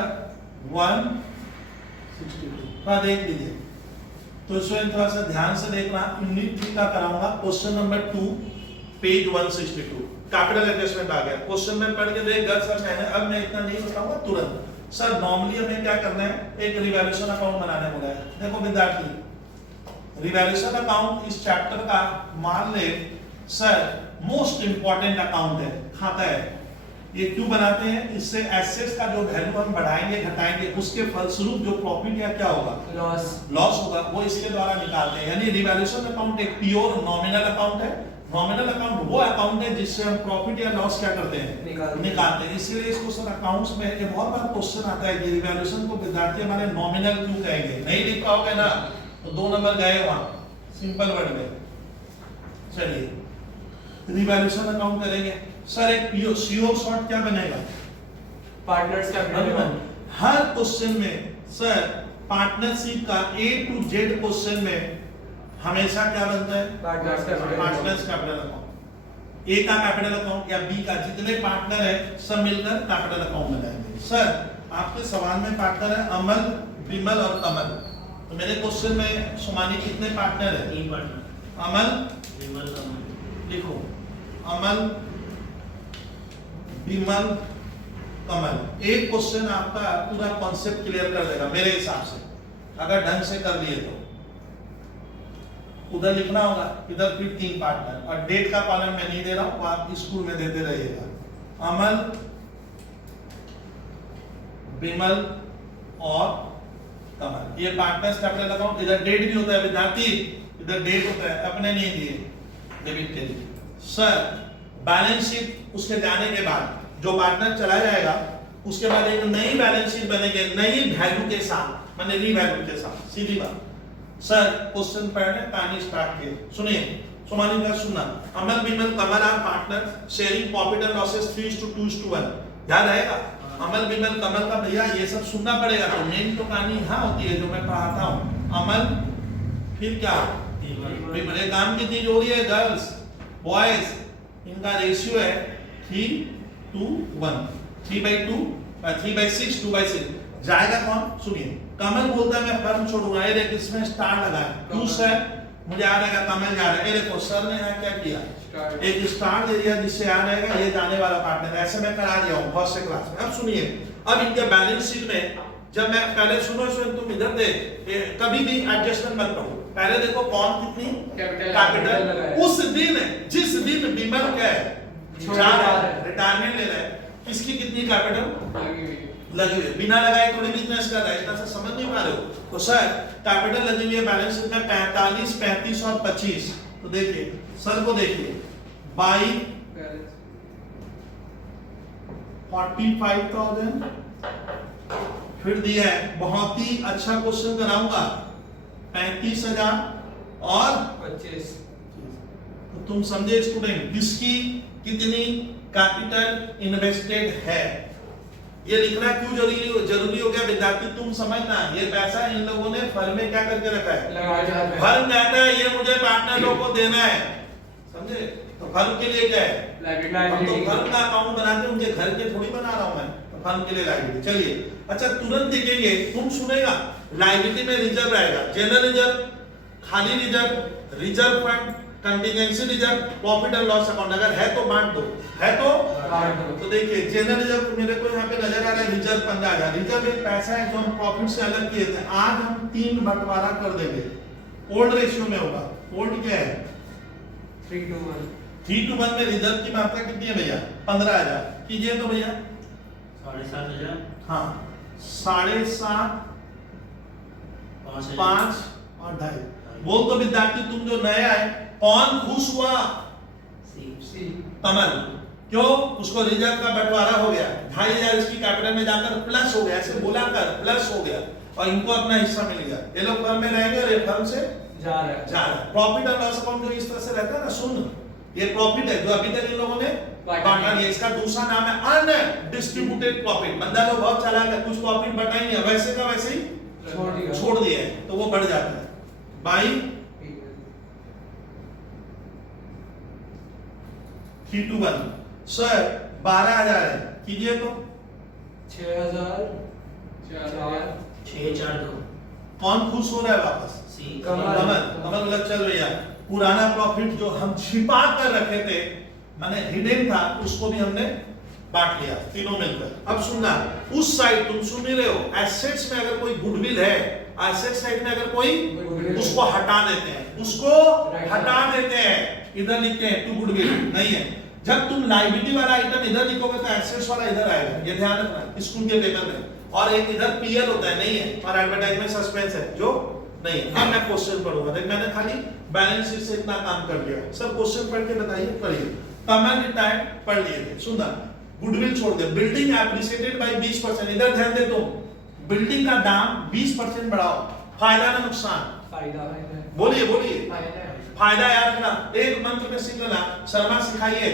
162 देख लीजिए। तो इसमें थोड़ा सा ध्यान से देखना, यूनिट 3 का कराऊंगा question number 2 page 162 capital adjustment आ गया। क्वेश्चन में पढ़ के देख घर सर मैंने, अब मैं इतना नहीं बताऊंगा तुरंत। सर नॉर्मली हमें क्या करना है, एक रिवैल्यूएशन अकाउंट बनाने बोला है। देखो विद्यार्थी रिवैल्यूएशन अकाउंट इस चैप्टर का मान ले सर मोस्ट इंपॉर्टेंट अकाउंट है, खाता है। ये क्यों बनाते हैं, इससे एसेट्स का जो वैल्यू हम बढ़ाएंगे घटाएंगे उसके फलस्वरूप जो प्रॉफिट या क्या होगा लॉस होगा वो इसके द्वारा निकालते हैं। यानी रिवैल्यूएशन अकाउंट एक प्योर नॉमिनल अकाउंट है। नॉमिनल अकाउंट वो अकाउंट है जिससे हम प्रॉफिट या लॉस क्या करते हैं निकालते हैं। इसलिए इसको सर अकाउंट्स में एक बहुत बार क्वेश्चन आता है कि रिवैल्यूएशन को विद्यार्थी हमारे नॉमिनल क्यों कहेंगे, नहीं लिख पाओगे ना तो 2 नंबर गए वहां सिंपल वर्ड में। चलिए रिवैल्यूएशन अकाउंट करेंगे सर, एक सीओ शॉर्ट क्या बनेगा, पार्टनर्स कैपिटल। हर क्वेश्चन में सर पार्टनरशिप का A to Z क्वेश्चन में हमेशा क्या बनता है पार्टनर्स कैपिटल अकाउंट। A का कैपिटल अकाउंट या B का, जितने पार्टनर है सब मिलकर कैपिटल अकाउंट बनाएंगे। सर आपके सवाल में पार्टनर है अमल, विमल और कमल, तो मेरे क्वेश्चन में सुमानी कितने पार्टनर है, 3 पार्टनर, अमल, विमल, कमल। लिखो अमल, विमल, कमल। एक क्वेश्चन आपका पूरा कॉन्सेप्ट क्लियर कर देगा मेरे हिसाब से, अगर ढंग से कर लिए तो। उधर लिखना होगा, इधर फिर 3 पार्टनर, और डेट का पालन मैं नहीं दे रहा हूं, आप स्कूल में देते रहिएगा। अमल, विमल और कमल, ये पार्टनर्स कैपिटल अकाउंट। इधर डेट भी होता है विद्यार्थी, इधर डेट होता है, अपने नहीं दिए डेबिट के लिए। सर बैलेंस शीट उसके जाने के बाद जो पार्टनर चला जाएगा उसके बाद एक नई बैलेंस शीट बनेगी नई वैल्यू के साथ, माने री वैल्यू के साथ, सीधी बात। सर क्वेश्चन पढ़ने कहानी स्टार्ट किए, सुनिए सुमानी का सुनना। Amal, Vimal, Kamal are partner sharing profit and losses 3:2:1, याद रहेगा। अमल, विमल, कमल का भैया ये सब सुनना पड़ेगा, तो मेन तो कहानी यहाँ होती है जो मैं पढ़ाता हूँ। अमल फिर क्या, विमल। काम की चीज हो रही है गर्ल्स बॉयज, इनका रेशियो है 3:1, 3/6, 2/6। जाएगा कौन, सुनिए। कमल बोलता है मैं फर्म छोड़ूंगा, ये देख इसमें स्टार लगा है, टू सर मुझे आ रहेगा, कमल जा रहा है। ये देखो सर ने यहाँ क्या किया, एक स्टार दे दिया जिससे आ रहेगा ये जाने वाला पार्टनर, ऐसे मैं करा दिया हूँ फर्स्ट क्लास में। अब सुनिए, अब इनके बैलेंस शीट में जब मैं पहले सुनो तुम इधर दे, कभी भी एडजस्टमेंट मत करो, पहले देखो कौन कितनी कैपिटल। उस दिन जिस दिन विमल क्या है रिटायरमेंट ले रहा है, किसकी कितनी कैपिटल लगी हुई है, बिना लगाए थोड़ी बिजनेस कर रहा है, इतना सा समझ नहीं पा रहे हो। तो सर कैपिटल लगी हुई है बैलेंस शीट में 45, 35 और 25। तो देखिए सर को देखिए, बाई 45,000 फिर दिया है, बहुत ही अच्छा क्वेश्चन कराऊंगा, 35,000 और 25। तो तुम समझे स्टूडेंट, किसकी कितनी कैपिटल इन्वेस्टेड है, ये लिखना क्यों जरूरी हो गया विद्यार्थी, तुम समझना। ये पैसा इन लोगों ने फर्म में क्या करके रखा है, फर्म कहता है ये मुझे पार्टनर लोगों को देना है, समझे। तो फर्म के लिए क्या है, हम तो फर्म का अकाउंट बनाते हैं, उनके घर के थोड़ी बना रहा हूं मैं। तो फर्म के लिए लायबिलिटी। चलिए अच्छा तुरंत देखेंगे, तुम सुनेगा लायबिलिटी में रिजर्व आएगा, जनरल रिजर्व, खाली reserve, reserve fund, contingency reserve, profit and loss account. अगर है तो बांट दो, है तो देखिए जनरल रिजर्व मेरे को यहाँ पे नजर आ रहा है, रिजर्व फंड आ गया। रिजर्व एक पैसा है जो हम प्रॉफिट से अलग किए थे, आज हम 3 बंटवारा कर देंगे, ओल्ड रेशियो में होगा। ओल्ड क्या है 3:1। 3:1 में रिजर्व की मात्रा कितनी है भैया 15,000 कीजिए तो भैया 7,500। हाँ 7.5 5 और 2.5। बोल तो विद्यार्थी तुम जो नए आए कौन खुश हुआ? सी कमल, क्यों? उसको रिजर्व का बंटवारा हो गया, 2,500 इसकी कैपिटल में जाकर प्लस हो गया, ऐसे बोला कर प्लस हो गया और इनको अपना हिस्सा मिल गया। ये लोग फर्म में रहेंगे और ये फर्म से जा रहा है। प्रॉफिट और लॉस अकाउंट जो इस तरह से रहता है ना, सुन ये प्रॉफिट है जो अभी तक इन लोगों ने बांटा नहीं, इसका दूसरा नाम है अनडिस्ट्रीब्यूटेड प्रॉफिट। बंदा लोग बहुत चालाक है, कुछ प्रॉफिट बटा ही नहीं, वैसे का वैसे ही छोड़ दिया है तो वो बढ़ जाता है। बाई 3:1 सर 12,000 है कीजिए तो 6,000 6,4,2। कौन खुश हो रहा है वापस? सी। कमल लग चल भैया। पुराना प्रॉफिट जो हम छिपा कर रखे थे माने हिडन था, उसको भी हमने बांट लिया तीनों मिलकर। अब सुनना, उस साइड तुम सुन ही रहे हो, एसेट्स में अगर कोई गुडविल है, एसेट साइड में अगर कोई, उसको हटा देते हैं, उसको हटा देते हैं, इधर लिखते हैं टू गुडविल नहीं है। जब तुम लायबिलिटी वाला आइटम इधर लिखोगे तो एसेट्स वाला इधर आएगा, ये ध्यान रखना स्कूल के पेपर में। और एक इधर पीएल होता है नहीं है, और एडवर्टाइजमेंट सस्पेंस है जो नहीं है। अब मैं क्वेश्चन पढ़ूंगा, देख मैंने खाली बैलेंस शीट से इतना काम कर लिया। सब क्वेश्चन पढ़ के बताइए, पढ़िए। कमल रिटायर्ड पढ़ लिए थे, सुनना गुडविल छोड़ दे, बिल्डिंग एप्रिशिएटेड बाय 20%, इधर ध्यान दे तुम, बिल्डिंग का दाम 20% बढ़ाओ, फायदा ना नुकसान? फायदा है। बोलिए बोलिए, फायदा है। फायदा याद रखना, एक मंत्र में सीख लेना, शर्मा सिखाइए।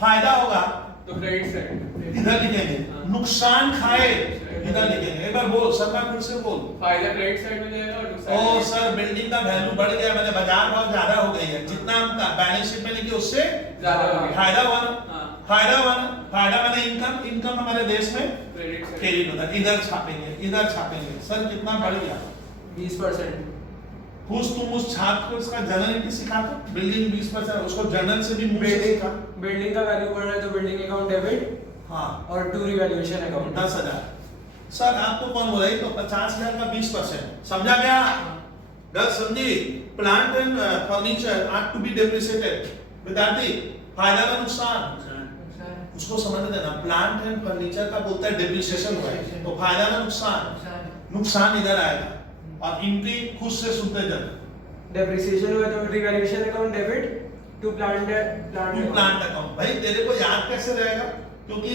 फायदा होगा तो क्रेडिट साइड इधर लिखेंगे, नुकसान खाए इधर लिखेंगे। एक बार बोल शर्मा, फिर से बोल। फायदा क्रेडिट साइड में जाएगा और नुकसान ओ सर बिल्डिंग का वैल्यू बढ़ गया, मैंने बाजार भाव ज्यादा हो गई है, जितना हम बैलेंस शीट में लिखे उससे ज्यादा हो गया। फायदा हुआ ना? हाँ। फायदा हुआ ना? फायदा माने इनकम, इनकम हमारे देश में क्रेडिट साइड क्रेडिट होता है, इधर छापेंगे, इधर छापेंगे। सर कितना बढ़ गया? 20%। खुश तुम उस छात्र को इसका जनरलिटी सिखा दो, बिल्डिंग 20%, उसको जनरल से भी मुंह से सिखा। बिल्डिंग का वैल्यू बढ़ रहा है तो बिल्डिंग अकाउंट डेबिट हाँ और टू रिवैल्यूएशन अकाउंट 10,000। सर आपको कौन बोला? तो 50,000 का 20%, समझा गया? गलत समझी? Plant and furniture are to be depreciated. विद्यार्थी फायदा का नुकसान उसको समझ देना, प्लांट एंड फर्नीचर का बोलता है डेप्रिसिएशन हुआ है, तो फायदा ना नुकसान? नुकसान इधर आएगा। और एंट्री खुद से सुनते जाओ, डेप्रिसिएशन हुआ तो revaluation account debit to plant account. भाई तेरे को याद कैसे रहेगा? क्योंकि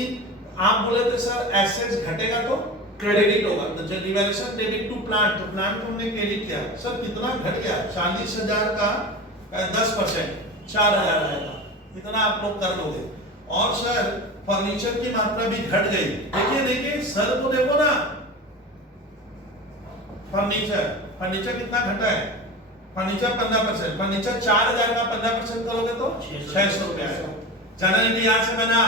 आप बोले थे सर एसेट्स घटेगा तो क्रेडिट होगा, तो जब रिवैल्यूएशन डेबिट टू प्लांट, तो प्लांट को हमने क्रेडिट किया। सर कितना घट गया? 40,000 का 10% 4,000 आएगा, इतना आप लोग कर लोगे। और सर फर्नीचर की मात्रा भी घट गई, देखिए देखिए सर को देखो ना, फर्नीचर कितना घटा है? फर्नीचर 15%, फर्नीचर 4,000 का 15% करोगे तो 600 रुपया आएगा। जनरलिटी यहाँ से बना।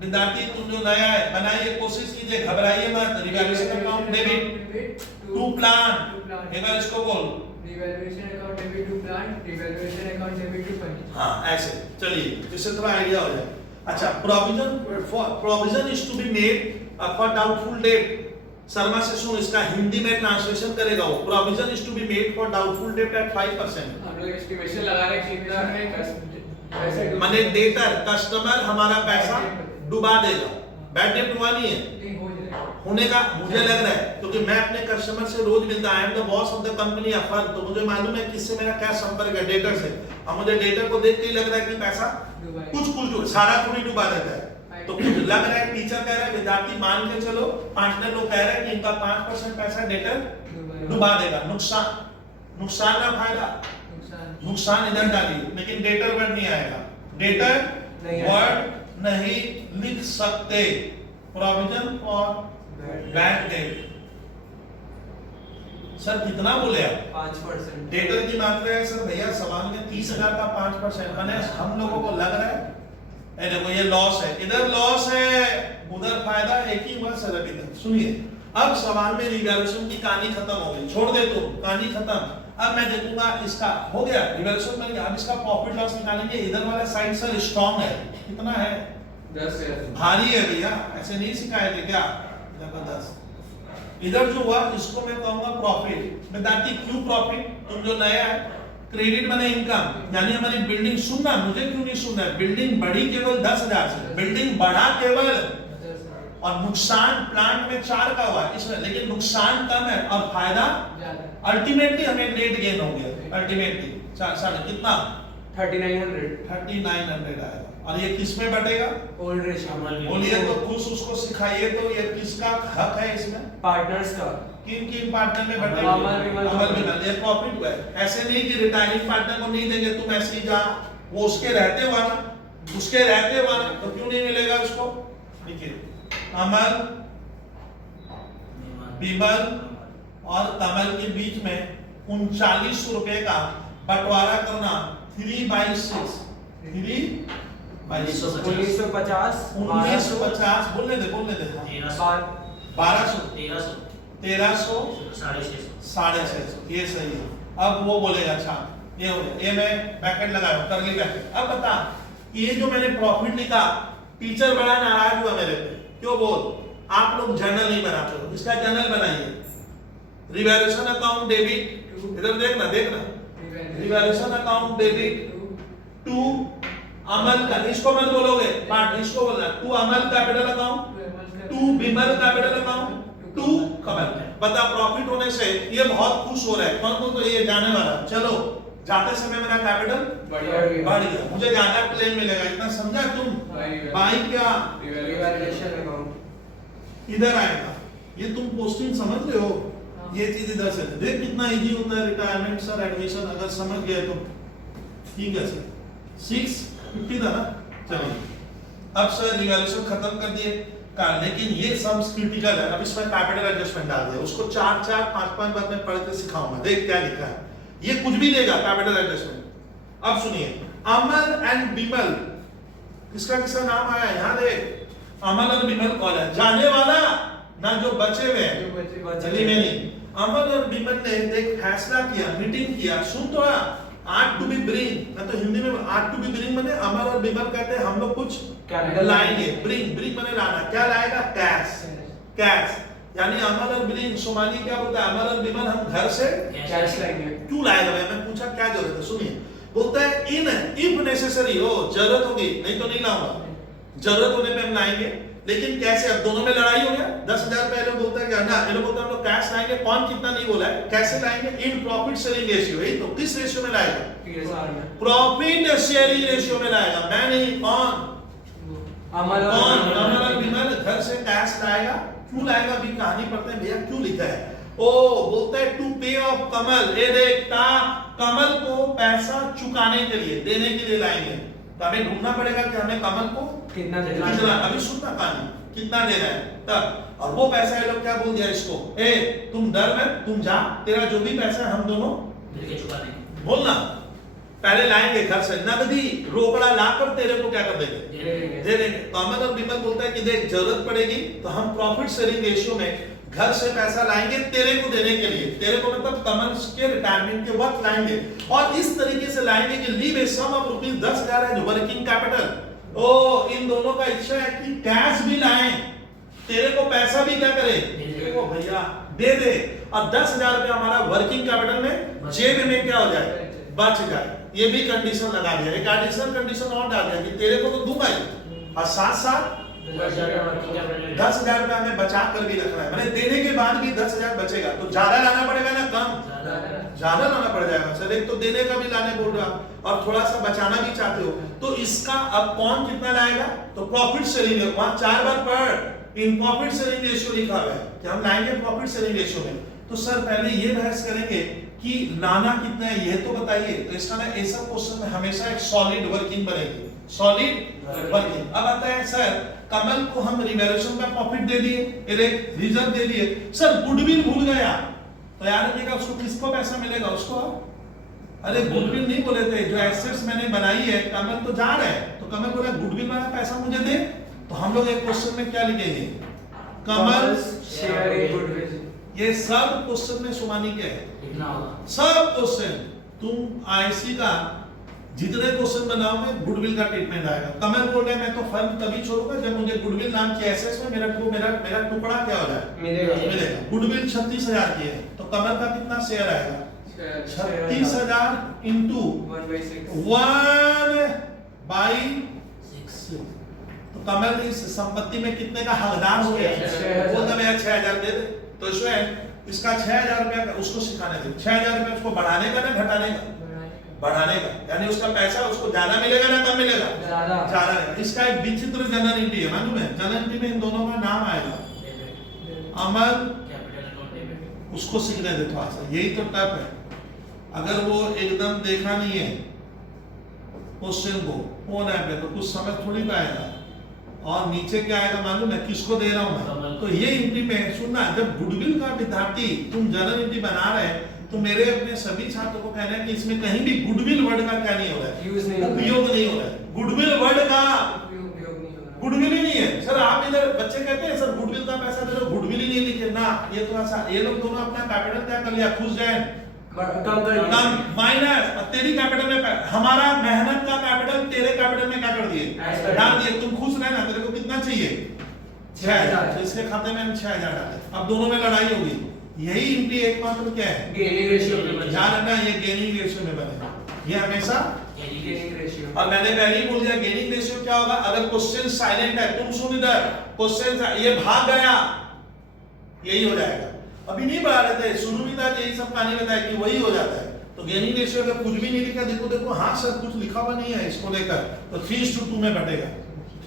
विद्यार्थी तुम जो नया है बनाइए, कोशिश कीजिए, घबराइए मत। Revaluation account debit to plant, एक बार इसको बोल, revaluation account debit to plant, revaluation account debit to furniture. हाँ ऐसे चलिए, जिससे थोड़ा आइडिया हो जाए। अच्छा provision is to be made for doubtful debt. Sharma से सुन, इसका हिंदी में ट्रांसलेशन करेगा वो। Provision is to be made for doubtful debt at 5%। हम लोग एस्टिमेशन लगा रहे हैं कितना है माने डेटर कस्टमर हमारा पैसा डुबा देगा। बैड डेट हुआ नहीं है, होने का मुझे लग रहा है, क्योंकि मैं अपने कस्टमर से रोज मिलता, I am the boss of the company या फर्म, तो मुझे मालूम है किससे मेरा क्या संपर्क है, डेटर से। अब मुझे डेटर को देख के ही लग रहा है कि पैसा कुछ सारा थोड़ी डुबा देता है, तो कुछ लग रहा है। टीचर कह रहा है, विद्यार्थी मान के चलो, पार्टनर लोग कह रहे हैं कि इनका 5% पैसा डेटर डुबा देगा। नुकसान ना फायदा? नुकसान इधर डालिए, लेकिन डेटर वर्ड नहीं आएगा, डेटर वर्ड नहीं लिख सकते। प्रोविजन और बैड डेट। सर कितना बोले आप? 5%। डेटर की मात्रा है सर भैया सवाल में 30,000 का 5%, माने हम लोगों को लग रहा है देखो ये लॉस है, इधर लॉस है, उधर फायदा एक ही हुआ सर अभी तक। सुनिए, अब सवाल में रिवैल्यूएशन की कहानी खत्म हो गई, छोड़ दे तुम, कहानी खत्म। अब मैं देखूंगा इसका हो गया रिवैल्यूएशन बन गया, अब इसका प्रॉफिट लॉस निकालेंगे। इधर वाला साइड सर स्ट्रांग है, कितना है 10 है। भारी है भैया, ऐसे नहीं सिखाए थे क्या, जबरदस्त। इधर जो हुआ इसको मैं कहूंगा प्रॉफिट। बताती क्यों प्रॉफिट, तुम जो नया है क्रेडिट बने इनकम, यानी हमारी बिल्डिंग, सुनना मुझे क्यों नहीं सुनना है, बिल्डिंग बढ़ी केवल 10,000 से, बिल्डिंग बढ़ा केवल, और नुकसान प्लांट में 4 का हुआ इसमें, लेकिन नुकसान कम है और फायदा अल्टीमेटली हमें नेट गेन हो गया, अल्टीमेटली साढ़े कितना 3900 आएगा। और ये किस में बटेगा, ओल्ड रेशियो बोलिए तो खुश उसको सिखाइए, तो ये किसका हक है इसमें, पार्टनर्स का। किन किन पार्टनर में बटेगा, अमल विमल, ये प्रॉफिट हुआ है। ऐसे नहीं कि रिटायरिंग पार्टनर को नहीं देंगे, तुम ऐसे ही जा, वो उसके रहते हुआ ना, उसके रहते हुआ ना, तो क्यों नहीं मिलेगा उसको। देखिए अमल विमल और कमल के बीच में 3900 रुपए का बंटवारा करना 3/6 1950 बोलने दे 1200 1300 650, ये सही है। अब वो बोलेगा अच्छा ये हो गया, ये मैं ब्रैकेट लगाया करली ब्रैकेट। अब बता, ये जो मैंने प्रॉफिट लिखा, टीचर बड़ा नाराज हुआ मेरे पे, क्यों बोल, आप लोग जर्नल नहीं बनाते हो, इसका जर्नल बनाइए। रिवैल्यूएशन अकाउंट डेबिट, इधर देखना revaluation account debit to Amal का, इसको मत बोलोगे पार्ट, इसको बोलना to Amal capital account, to Vimal capital account, to Kamal. बता प्रॉफिट होने से ये बहुत खुश हो रहा है, कौन कौन, तो ये जाने वाला, चलो जाते समय मेरा कैपिटल बढ़ गया, मुझे ज्यादा क्लेम मिलेगा, इतना समझा तुम। बाई क्या रिवैल्यूएशन अकाउंट इधर आएगा, ये तुम पोस्टिंग समझ रहे हो, ये चीज इधर से देख कितना इजी होता है रिटायरमेंट सर, एडमिशन अगर समझ गए तो ठीक है सर। 650 था ना, चलिए अब सर रिवैल्यूएशन खत्म कर दिए का, लेकिन ये सम्स क्रिटिकल है, अब इसमें कैपिटल एडजस्टमेंट डाल दिया, उसको 4-4 5-5 बार मैं पढ़ के सिखाऊंगा, देख क्या लिखा है, ये कुछ भी देगा कैपिटल एडजस्टमेंट। अब सुनिए अमल एंड विमल, किसका किसका नाम आया यहाँ देख, अमल और विमल कौन है, जाने वाला ना जो बचे हुए हैं, चलिए मैं नहीं, अमल और विमल ने एक फैसला किया, मीटिंग किया, सुन तो आर्ट टू बी ब्रिंग, मैं तो हिंदी में आर्ट टू बी ब्रिंग माने अमल और विमल कहते हैं हम लोग कुछ लाएंगे, ब्रिंग माने लाना, क्या लाएगा, कैश, यानी अमल और ब्रिंग, सोमाली क्या बोलता है, अमल और विमल हम घर से कैश लाएंगे। क्यों लाएगा, मैं पूछा क्या जरूरत है, सुनिए बोलता है इन इफ नेसेसरी हो, जरूरत होगी नहीं तो नहीं लाऊंगा, जरूरत होने पे हम लाएंगे, लेकिन कैसे, अब दोनों में लड़ाई हो गया, 10,000 रुपए लोग बोलता है क्या ना, ये लोग बोलता है हम लोग कैश लाएंगे, कौन कितना नहीं बोला है, कैसे लाएंगे, इन प्रॉफिट शेयरिंग रेशियो, यही तो किस रेशियो में लाएगा, प्रॉफिट शेयरिंग रेशियो में लाएगा, मैं नहीं, कौन अमल और विमल घर से कैश लाएगा, क्यों लाएगा, अभी कहानी पढ़ते हैं भैया क्यों लिखा है, ओ बोलता है टू पे ऑफ कमल, ये देखता कमल को पैसा चुकाने के लिए, देने के लिए लाएंगे, तो हमें ढूंढना पड़ेगा कि हमें कमल को कितना देना है, अभी सुनना कहानी कितना देना है तब, और वो पैसा ये लोग क्या बोल दिया इसको, ए तुम डर मत, तुम जा, तेरा जो भी पैसा है हम दोनों चुका देंगे, बोलना पहले लाएंगे घर से, नगदी रोकड़ा लाकर तेरे को क्या कर देंगे, दे देंगे। कमल और विमल बोलता है कि देख जरूरत पड़ेगी तो हम प्रॉफिट शेयरिंग रेशियो में घर से पैसा लाएंगे तेरे को देने के लिए, तेरे को मतलब कमल के रिटायरमेंट के वक्त लाएंगे, और इस तरीके से लाएंगे कि leave a sum of rupees 10,000 है जो वर्किंग कैपिटल, ओ इन दोनों का इच्छा है कि कैश भी लाएं, तेरे को पैसा भी क्या करे, वो भैया दे दे, और 10,000 रुपया हमारा वर्किंग कैपिटल में जेब में क्या हो जाए, बच जाए, ये भी कंडीशन लगा दिया, एक एडिशनल कंडीशन और डाल दिया कि तेरे को तो दूंगा ही, और साथ साथ 10,000 रुपया हमें बचा कर भी रखना है, मैंने देने के बाद भी 10,000 बचेगा, तो ज्यादा लाना पड़ेगा ना कम, ज्यादा लाना पड़ जाएगा सर, एक तो देने का भी लाने बोल रहा और थोड़ा सा बचाना भी चाहते हो, तो इसका अब कौन कितना लाएगा, तो प्रॉफिट शेयरिंग, वहां 4 बार पढ़ इन प्रॉफिट शेयरिंग रेशियो लिखा हुआ है कि हम लाएंगे प्रॉफिट शेयरिंग रेशियो में, तो सर पहले ये बहस करेंगे कि लाना कितना है ये तो बताइए, तो इसका ना ऐसा क्वेश्चन में हमेशा एक सॉलिड वर्किंग बनेगी, सॉलिड वर्किंग। अब आता है सर कमल को हम रिवैल्यूएशन का प्रॉफिट दे दिए, एक रिजर्व दे दिए, सर गुडविल भूल गया, तो याद रखिएगा उसको किसको पैसा मिलेगा, उसको, अरे गुडविल नहीं बोले थे, जो एसेट्स मैंने बनाई है, कमल तो जा रहा है, तो कमल बोला गुडविल वाला पैसा मुझे दे, तो हम लोग एक क्वेश्चन में क्या लिखेंगे? कमल शेयर इन गुडविल। ये सब क्वेश्चन में सुमानी क्या है? लिखना होगा। सब क्वेश्चन तुम आईसी का जितने क्वेश्चन बनाओगे गुडविल का ट्रीटमेंट आएगा। कमल बोल रहे मैं तो फर्म तभी छोड़ूंगा जब मुझे गुडविल नाम की एसेट्स में मेरा टुकड़ा क्या हो जाए मिलेगा। गुडविल 36,000 की है तो कमल का कितना शेयर आएगा? 36,000 इंटू 1/6। तो कमल इस संपत्ति में कितने का हकदार हो गया? 6,000। वो तो भैया 6,000 दे दे। तो इसमें इसका 6,000 रुपया उसको सिखाने दे। 6,000 रुपया उसको बढ़ाने का ना घटाने का? बढ़ाने का, यानी उसका पैसा उसको ज्यादा मिलेगा ना कम मिलेगा? ज्यादा। इसका एक विचित्र जनरल एंट्री है, मालूम है? जनरल एंट्री में इन दोनों का नाम आएगा। अमर कैपिटल अकाउंट डेबिट। उसको सीखने दे थोड़ा सा, यही तो टफ है। अगर वो एकदम देखा नहीं है क्वेश्चन को फोन ऐप पे तो कुछ समझ थोड़ी पाएगा। और नीचे क्या आएगा मालूम है? किसको दे रहा हूं मैं? तो ये एंट्री में सुनना, जब गुडविल का विद्यार्थी तुम जनरल एंट्री बना रहे हैं तो मेरे अपने सभी छात्रों को कहना है कि इसमें कहीं भी गुडविल वर्ड का क्या नहीं हो रहा है? उपयोग नहीं हो रहा है। गुडविल वर्ड का गुडविल ही नहीं है। सर आप इधर बच्चे कहते हैं सर गुडविल का पैसा दे दो, गुडविल ही नहीं लिखे ना। ये थोड़ा सा ये लोग दोनों अपना कैपिटल क्या कर लिया? खुश जाए कम माइनस तेरी कैपिटल में हमारा मेहनत का कैपिटल तेरे कैपिटल में क्या कर दिए? डाल दिए। तुम खुश रहना, तेरे को कितना चाहिए? 6,000। तो इसके खाते में हम 6,000 डाले। अब दोनों में लड़ाई होगी। यही एंट्री एकमात्र क्या है? गेनिंग रेशियो में ध्यान रखना, ये गेनिंग रेशियो में बनेगा। ये हमेशा गेनिंग रेशियो। और मैंने पहले ही बोल दिया गेनिंग रेशियो क्या होगा? अगर क्वेश्चन साइलेंट है, तुम सुन इधर, क्वेश्चन ये भाग गया, यही हो जाएगा। अभी नहीं बढ़ा रहे थे, शुरू में था यही सब कहानी बताया कि वही हो जाता है। तो गेनिंग रेशियो अगर कुछ भी नहीं लिखा, देखो हाँ सर कुछ लिखा हुआ नहीं है इसको लेकर, तो 3:2 में बटेगा।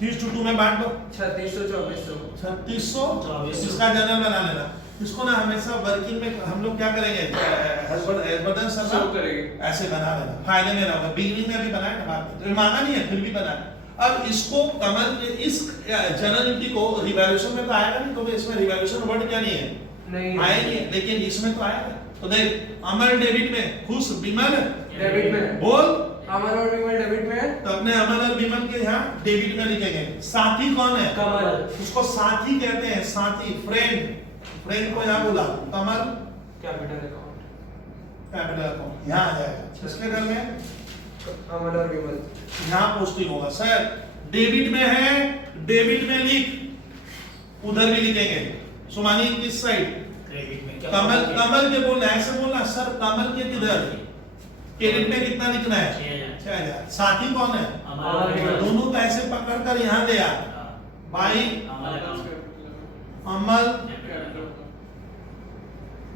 3:2 में बांट दो। 3600 इसका जनरल बना लेना। इसको ना हमेशा वर्किंग में हम लोग क्या करेंगे? हस्बैंड सब करेंगे ऐसे बना लेना, फायदे में रहोगे। बिगिनिंग में भी बनाए ना, बात में मांगा नहीं है फिर भी बनाए। अब इसको कमल के इस जनरलिटी को रिवैल्यूएशन में तो आएगा नहीं, तो इसमें रिवैल्यूएशन वर्ड क्या नहीं है? नहीं आएगी, लेकिन इसमें तो आएगा। तो देख अमर डेबिट में, खुश विमल डेबिट में, बोल अमर और विमल डेबिट में है। तो अपने अमर और विमल के यहाँ डेबिट में लिखेंगे। साथी कौन है? कमल। उसको साथी कहते हैं, साथी, फ्रेंड। फ्रेंड को यहाँ बोला कमल कैपिटल अकाउंट, कैपिटल अकाउंट यहाँ आ जाएगा। इसके घर में अमर और विमल यहाँ पोस्टिंग होगा। सर डेबिट में है, डेबिट में लिख, उधर भी लिखेंगे। सुमानी किस साइड? क्रेडिट में क्या? कमल के बोलना, ऐसे बोलना सर कमल के किधर? क्रेडिट में कितना लिखना है? 6,000। साथी कौन है? दोनों पैसे पकड़कर यहाँ दे आ भाई। अमल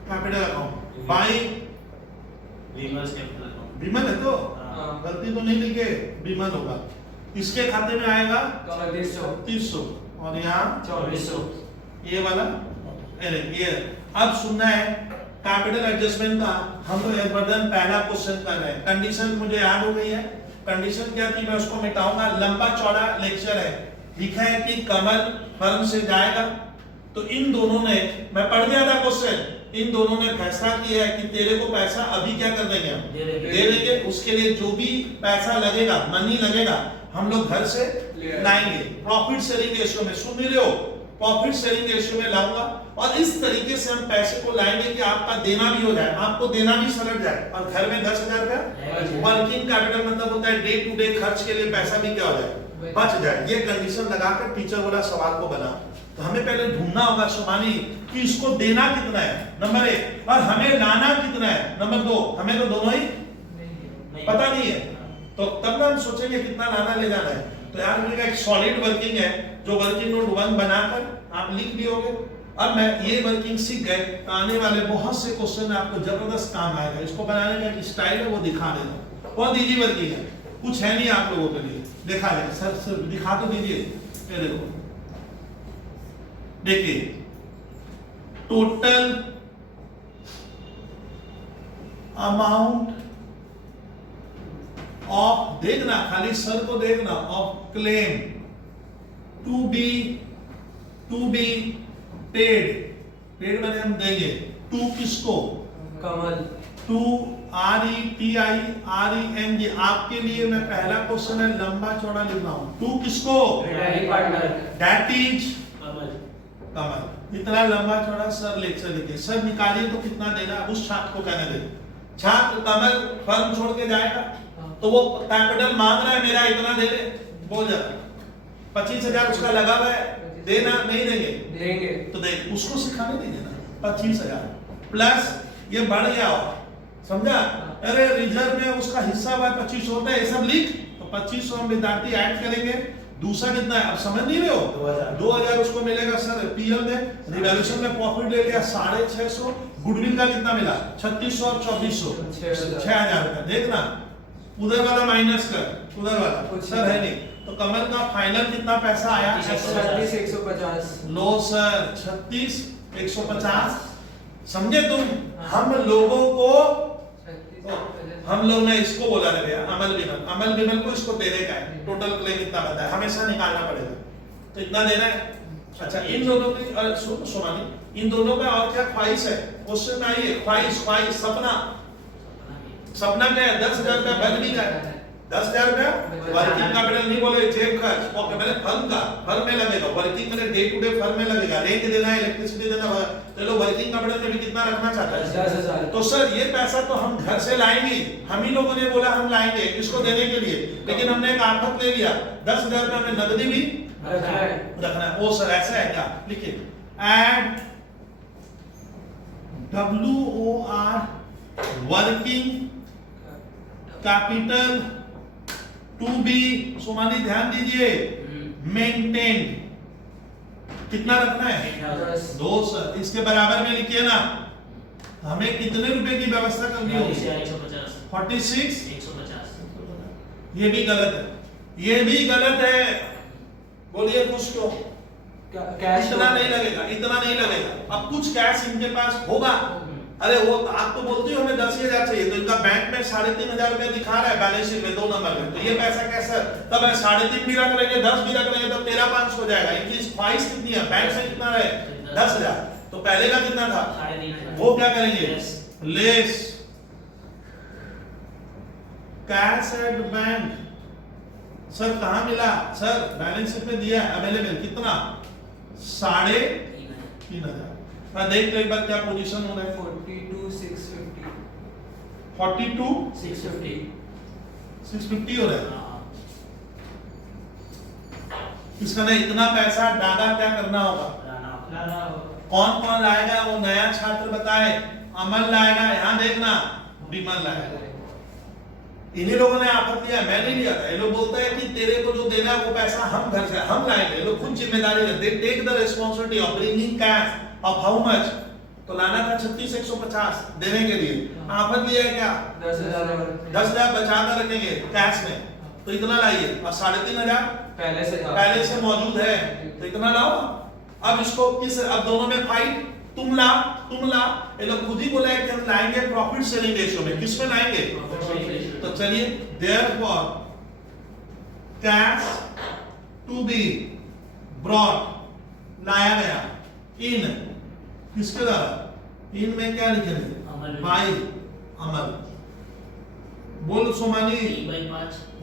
कैपिटल अकाउंट बाई विमल है तो गलती तो नहीं लिखे, विमल होगा। इसके खाते में आएगा 3600 और यहाँ 2400। ये वाला ये। अब सुनना है कैपिटल एडजस्टमेंट का। हम लोग एवर्डन पहला क्वेश्चन कर रहे हैं। कंडीशन मुझे याद हो गई है। कंडीशन क्या थी मैं उसको मिटाऊंगा, लंबा चौड़ा लेक्चर है। लिखा है कि कमल फर्म से जाएगा, तो इन दोनों ने, मैं पढ़ दिया था क्वेश्चन, इन दोनों ने फैसला किया है कि तेरे को पैसा अभी क्या कर देंगे हम? दे देंगे। उसके लिए जो भी पैसा लगेगा, मनी लगेगा, हम लोग घर से लाएंगे। प्रॉफिट शेयरिंग रेशियो में, सुन रहे हो? प्रॉफिट शेयरिंग रेशियो में लाऊंगा और इस तरीके से हम पैसे को लाएंगे कि आपका देना भी हो जाए, आपको देना भी सरल जाए और घर में 10,000 रुपया वर्किंग कैपिटल मतलब होता है डे टू डे खर्च के लिए पैसा भी क्या हो जाए? बच जाए। ये कंडीशन लगाकर टीचर वाला सवाल को बना। तो हमें पहले ढूंढना होगा सुमानी कि इसको देना कितना है, नंबर 1, और हमें लाना कितना है, नंबर 2। हमें तो दोनों ही पता नहीं है, तो तब ना हम सोचेंगे कितना लाना ले जाना है। तो यार मेरा एक सॉलिड वर्किंग है जो वर्किंग नोट 1 बनाकर आप लिख दियोगे। अब मैं ये वर्किंग सीख गए तो आने वाले बहुत से क्वेश्चन में आपको जबरदस्त काम आएगा। इसको बनाने का एक स्टाइल है वो दिखा देना, बहुत इजी वर्किंग है, कुछ है नहीं आप लोगों के लिए। देखा जाए सर दिखा तो दीजिए। ये देखो, देखिए टोटल अमाउंट ऑफ, देखना खाली सर को देखना, of claim to be paid. Paid मैंने हम देंगे टू किसको? कमल। To RETIRENG। आपके लिए मैं पहला क्वेश्चन है लंबा चौड़ा लिख रहा हूं। टू किसको? Tally partner। दैट इज कमल। कमल। इतना लंबा चौड़ा सर लेक्चर लिखे, सर निकालिए तो कितना देना है उस छात्र को कहने दे। छात्र कमल फर्म छोड़ के जाएगा तो वो कैपिटल मांग रहा है मेरा इतना दे दे, बोल जरा 25,000 उसका लगा हुआ है, देना नहीं देंगे? देंगे। तो देख उसको सिखाने नहीं देना। 25,000 प्लस ये बढ़ गया हो, समझा? अरे रिजर्व में उसका हिस्सा हुआ 2500 होता है, ये सब लिख। तो 2500 हम विद्यार्थी ऐड करेंगे। दूसरा कितना है अब समझ नहीं रहे हो? 2000 उसको मिलेगा सर पीएल में। रिवॉल्यूशन में प्रॉफिट ले लिया 650। गुडविल का कितना मिला? 3600 और 2400, 6000 रुपया। देखना उधर वाला माइनस कर, उधर वाला सर है नहीं। तो कमल का फाइनल कितना पैसा आया? 36,150। लो सर 36,150। समझे तुम? हम लोगों को, हम लोग ने इसको बोला ना भैया अमल विमल, अमल विमल को इसको देने का है। टोटल क्लेम कितना बनता है हमेशा निकालना पड़ेगा, तो इतना देना है। अच्छा इन दोनों की सोमानी, इन दोनों का और क्या ख्वाहिश है? क्वेश्चन आई है ख्वाहिश, ख्वाहिश सपना। सपना क्या है? 10,000 रुपया बच भी जाए। 10,000 रुपया वर्किंग कैपिटल नहीं बोले, जेब खर्च पहले फर्म का, फर्म में लगेगा। वर्किंग में डे टू डे फर्म में लगेगा, रेंट देना है, इलेक्ट्रिसिटी देना है। चलो वर्किंग कैपिटल में भी कितना रखना चाहता है? 10,000। तो सर ये पैसा तो हम घर से लाएंगे, हम ही लोगों ने बोला हम लाएंगे किसको देने के लिए, लेकिन हमने एक आफत ले लिया। 10,000 रुपया में नकदी भी रखना है। ओ सर ऐसा है क्या? लिखिए add WOR working capital to be, Somani ध्यान दीजिए, मेंटेन कितना रखना है? 2 सर। इसके बराबर में लिखिए ना हमें कितने रुपए की व्यवस्था करनी होगी? 150। 46। 150। ये भी गलत है, ये भी गलत है। बोलिए कुछ क्यों? कैश इतना नहीं लगेगा, इतना नहीं लगेगा। अब कुछ कैश इनके पास होगा। अरे वो आप तो बोलती हो हमें 10,000 चाहिए, तो इनका बैंक में 3,500 रुपए दिखा रहा है बैलेंस शीट में 2 नंबर में, तो ये पैसा कैसे? तब है 3.5 भी रख लेंगे, 10 भी रख लेंगे तो 13,500 हो जाएगा। इनकी ख्वाहिश कितनी है? बैंक से कितना रहे? 10,000। तो पहले का कितना था? 3,500। वो क्या करेंगे? Less cash at bank. Sir कहाँ मिला? सर बैलेंस शीट में दिया है अवेलेबल कितना? 3,500। देख लो एक बार क्या पोजीशन हो रहा है। 42,650। 42,650 650 हो रहा है। इसका ना इतना पैसा डागा क्या करना होगा? कौन कौन लाएगा? वो नया छात्र बताए। अमल लाएगा, यहाँ देखना विमल लाएगा। इन्हीं लोगों ने आफत लिया, मैं नहीं लिया था। ये लोग बोलते हैं कि तेरे को जो देना है वो पैसा हम घर से हम लाएंगे। लोग खुद जिम्मेदारी लेते, take the responsibility of bringing cash of how much. तो लाना था 36,150 देने के लिए, आफत लिया है क्या? 10,000 बचा कर रखेंगे कैश में, तो इतना लाइए। और 3,500 पहले से मौजूद है, तो इतना लाओ। अब इसको किस, अब दोनों में फाइट, तुम ला। ये लोग खुद ही बोला है कि हम लाएंगे प्रॉफिट शेयरिंग रेशियो में। किस में लाएंगे? तो चलिए therefore cash to be brought लाया गया इन, किसके द्वारा? इन में क्या लिखेंगे? बाई अमल। बोल सोमानी।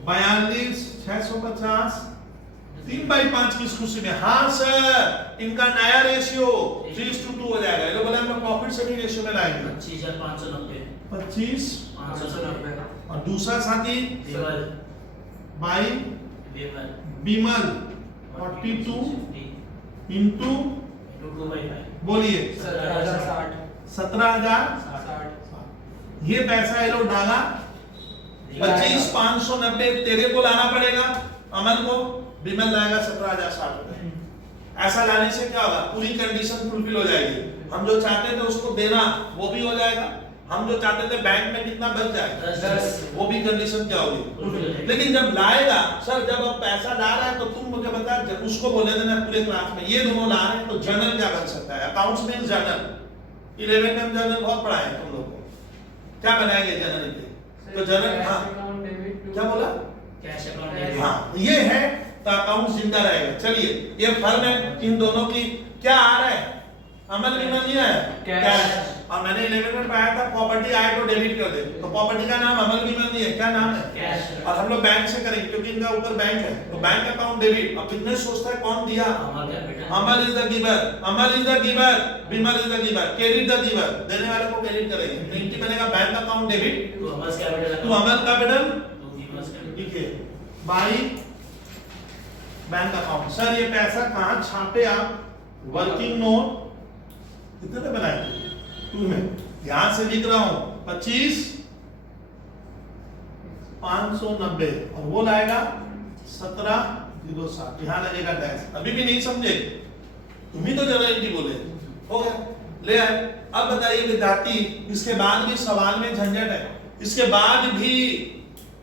42,650। 3/5 किस खुशी में? हाँ सर इनका नया रेशियो 3:2 हो जाएगा। ये लोग बोले हम प्रॉफिट शेयरिंग रेशियो में लाएंगे 25,590। 25,590। और दूसरा साथी बाई विमल 42 इंटू बोलिए 17,060। ये पैसा ये लोग डाला 25,590 तेरे को लाना पड़ेगा, अमल को। विमल लाएगा 17,060 रुपए। ऐसा लाने से क्या होगा? पूरी कंडीशन फुलफिल हो जाएगी। हम जो चाहते थे उसको देना वो भी हो जाएगा, हम जो चाहते थे बैंक में कितना बच जाएगा 10, वो भी कंडीशन क्या होगी। लेकिन जब लाएगा सर, जब अब पैसा ला रहा है तो तुम मुझे बता, जब उसको बोले देना पूरे क्लास में ये दोनों ला रहे हैं तो जर्नल क्या बन सकता है? अकाउंट्स में जर्नल 11 में जर्नल बहुत पढ़ाए हैं तुम लोग को, क्या बनाएंगे जर्नल पे? तो जर्नल, हाँ क्या बोला? Cash account. हाँ ये है तो अकाउंट जिंदा रहेगा। चलिए ये फर्म है, इन दोनों की क्या आ रहा है? अमल विमल नहीं है कैश। और मैंने 11 में पाया था प्रॉपर्टी आए तो डेबिट कर दे, तो प्रॉपर्टी का नाम अमल विमल नहीं है, क्या नाम है? कैश। और हम लोग बैंक से करेंगे क्योंकि इनका ऊपर बैंक है, तो बैंक अकाउंट डेबिट। अब बिजनेस सोचता है कौन दिया? Amal capital. Amal is the giver, Amal is the giver, Vimal is the giver, credit the giver, देने वाले को क्रेडिट करेंगे। तो इनकी बनेगा bank account debit to Amal capital. To Amal capital, to Vimal capital. लिखिए बाई बैंक अकाउंट। सर ये पैसा कहाँ छापे आप? वर्किंग नोट कितने में बनाए थे? 2 में। यहां से लिख रहा हूं 25 590 और वो लाएगा 17,060। यहां लगेगा टैक्स। अभी भी नहीं समझे? तुम ही तो जनरलिटी बोले। हो गया, ले आए। अब बताइए विद्यार्थी, इसके बाद भी सवाल में झंझट है, इसके बाद भी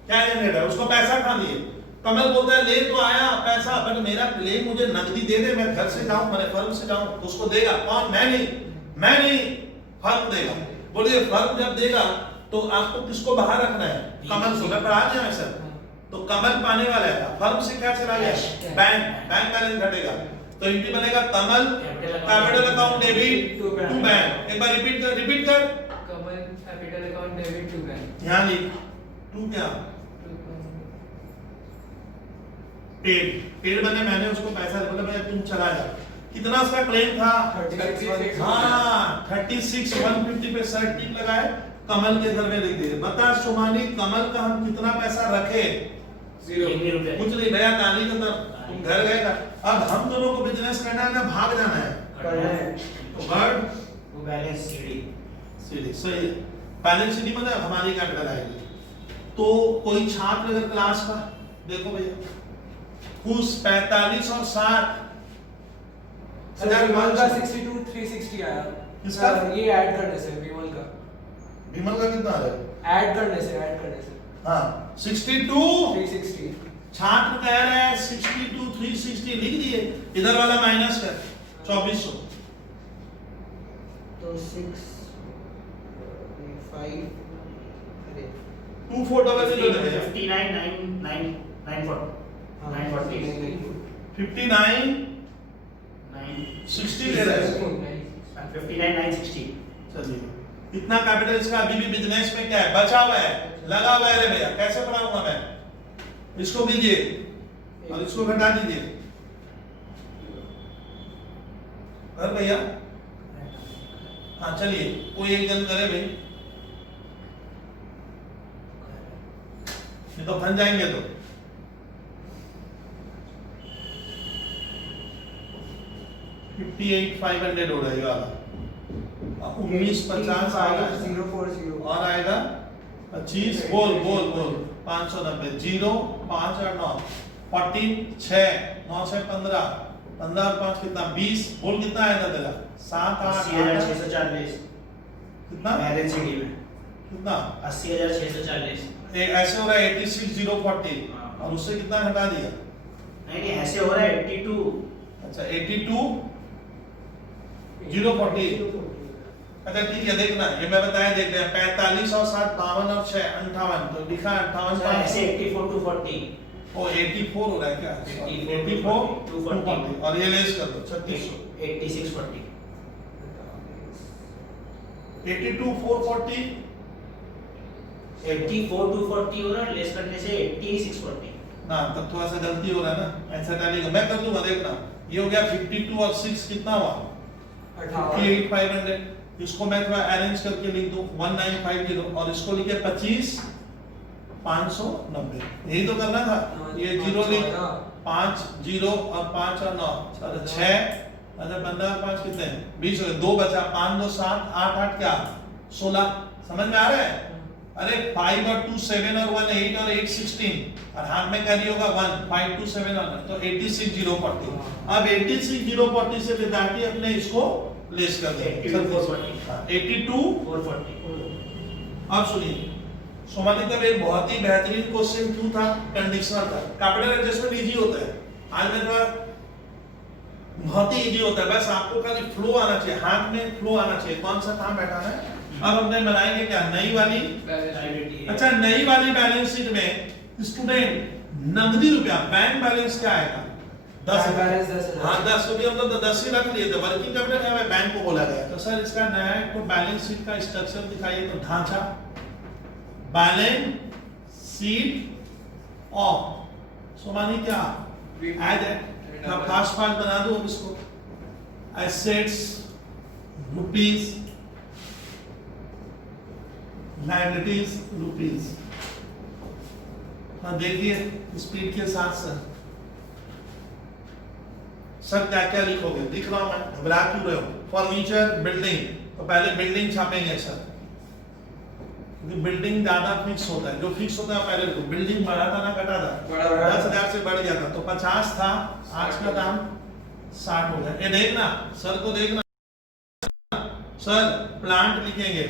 क्या झंझट है? उसको पैसा कहां दिए? कमल बोलता है ले तो आया पैसा, बट मेरा क्लेम मुझे नकदी दे दे, मैं घर से जाऊं, मैंने फर्म से जाऊं, उसको देगा कौन? मैं नहीं, फर्म देगा। बोलिए फर्म जब देगा तो आपको किसको बाहर रखना है? कमल को। मैं पढ़ा दिया सर, तो कमल पाने वाला है, फर्म से क्या चला गया? बैंक बैलेंस घटेगा, तो इनकी बनेगा Kamal capital account debit to bank. एक बार रिपीट कर। Kamal capital account debit to bank. ध्यान लिख, टू क्या? पेड बने, मैंने उसको पैसा बोला भाई तुम चला जा। कितना उसका क्लेम था? 36,150। हाँ 36,150 पे सर्ट टिक लगाए, कमल के घर में लिख दिए। बता सुमानी, कमल का हम कितना पैसा रखे? 0 रुपए। कुछ नहीं भैया, ताली का तुम घर गए का। अब हम दोनों को बिजनेस करना है ना भाग जाना है? तो वर्ड वो बैलेंस सीडी सही है। बैलेंस सीडी मतलब हमारी कैपिटल आएगी। तो कोई छात्र अगर क्लास का देखो भैया खुश 45 और 60 विमल का 62 360 आया। किसका? ये ऐड करने से विमल का कितना आ रहा है? ऐड करने से हाँ 62 360। छात्र कह रहे हैं 62 360 लिख दिए, इधर वाला माइनस कर 2400, तो 6 5 अरे 2400 लगेगा 59 59 60 ले रहे हैं। 960। चलिए इतना कैपिटल इसका अभी भी बिजनेस में क्या है? बचा हुआ है, लगा हुआ है। रे भैया कैसे पढ़ाऊंगा मैं? इसको कीजिए और इसको घटा दीजिए। कर भैया, हाँ चलिए कोई एक जन करे भाई, नहीं तो फंस जाएंगे। तो 58,500 हो जाएगा, 1950 आएगा 040 और आएगा 25। बोल 590 0 5 और 9 46 9 से 15 15 और 5 कितना? 20। बोल कितना आया था तेरा? 7 8 80,640 कितना? बैलेंस शीट में कितना? 80,640। ऐसे हो रहा है 86,040 और उससे कितना हटा दिया? नहीं ऐसे हो रहा है 82। अच्छा 82,040। अच्छा ठीक है, देखना ये मैं बताया, देखते हैं 45 और 7 52 और 6 58, तो लिखा 58 ऐसे 84 to 40। ओ 84 हो रहा है क्या? 84 240 और ये लेस कर दो 3600। 8640। 82 440 84 to 40 हो रहा है, लेस करने से 8640। ना तब थोड़ा सा गलती हो रहा है ना, ऐसा डालेगा मैं कर दूंगा। देखना ये हो गया 52 और 6 कितना हुआ? 58,500। इसको मैं थोड़ा अरेंज करके लिख दूं 1950 और इसको लिखे 25,590। यही तो करना था। ये 0 लिख 5 0 और 5 और 9 6। अच्छा 15 और 5 कितने? 20 हो गए। 2 बचा, 5 2 7 8 8 क्या? 16। समझ में आ रहा है? अरे 5 और 2 7 और 1 8 और 8 16 और हाथ में कैरी होगा 1 5 2 7 और तो 86,040। अब 86,040 से विद्यार्थी अपने इसको लेस कर दे 82,440। अब सुनिए सोमाली तब एक बहुत ही बेहतरीन क्वेश्चन क्यों था? कंडीशनल था। कैपिटल एडजस्टमेंट इजी होता है, आज में थोड़ा बहुत ही इजी होता है, बस आपको खाली फ्लो आना चाहिए, हाथ में फ्लो आना चाहिए, कौन सा काम बैठाना है। अब हमने बनाएंगे क्या? नई वाली। अच्छा नई वाली बैलेंस शीट में स्टूडेंट नगदी रुपया बैंक बैलेंस क्या आएगा? 10 बैलेंस 10,000। हाँ 10, क्योंकि हम लोग 10 ही रख लिए थे। वर्किंग कैपिटल है बैंक को बोला गया। तो सर इसका नया को बैलेंस शीट का स्ट्रक्चर दिखाइए। तो ढांचा बैलेंस शीट ऑफ सोमानी क्या एड है ना, फास्ट बना दो अब इसको। Assets rupees, liabilities rupees. हाँ देखिए स्पीड के साथ सर क्या क्या लिखोगे, लिख रहा हूं मैं, घबरा क्यों रहे हो। फर्नीचर बिल्डिंग, तो पहले बिल्डिंग छापेंगे सर, क्योंकि बिल्डिंग ज्यादा फिक्स होता है। जो फिक्स होता है पहले तो बिल्डिंग बढ़ा था ना घटा था, बढ़ा। 10,000 से बढ़ गया था। तो 50 था, आज का दाम 60 हो गया। ये देखना सर को देखना। सर प्लांट लिखेंगे,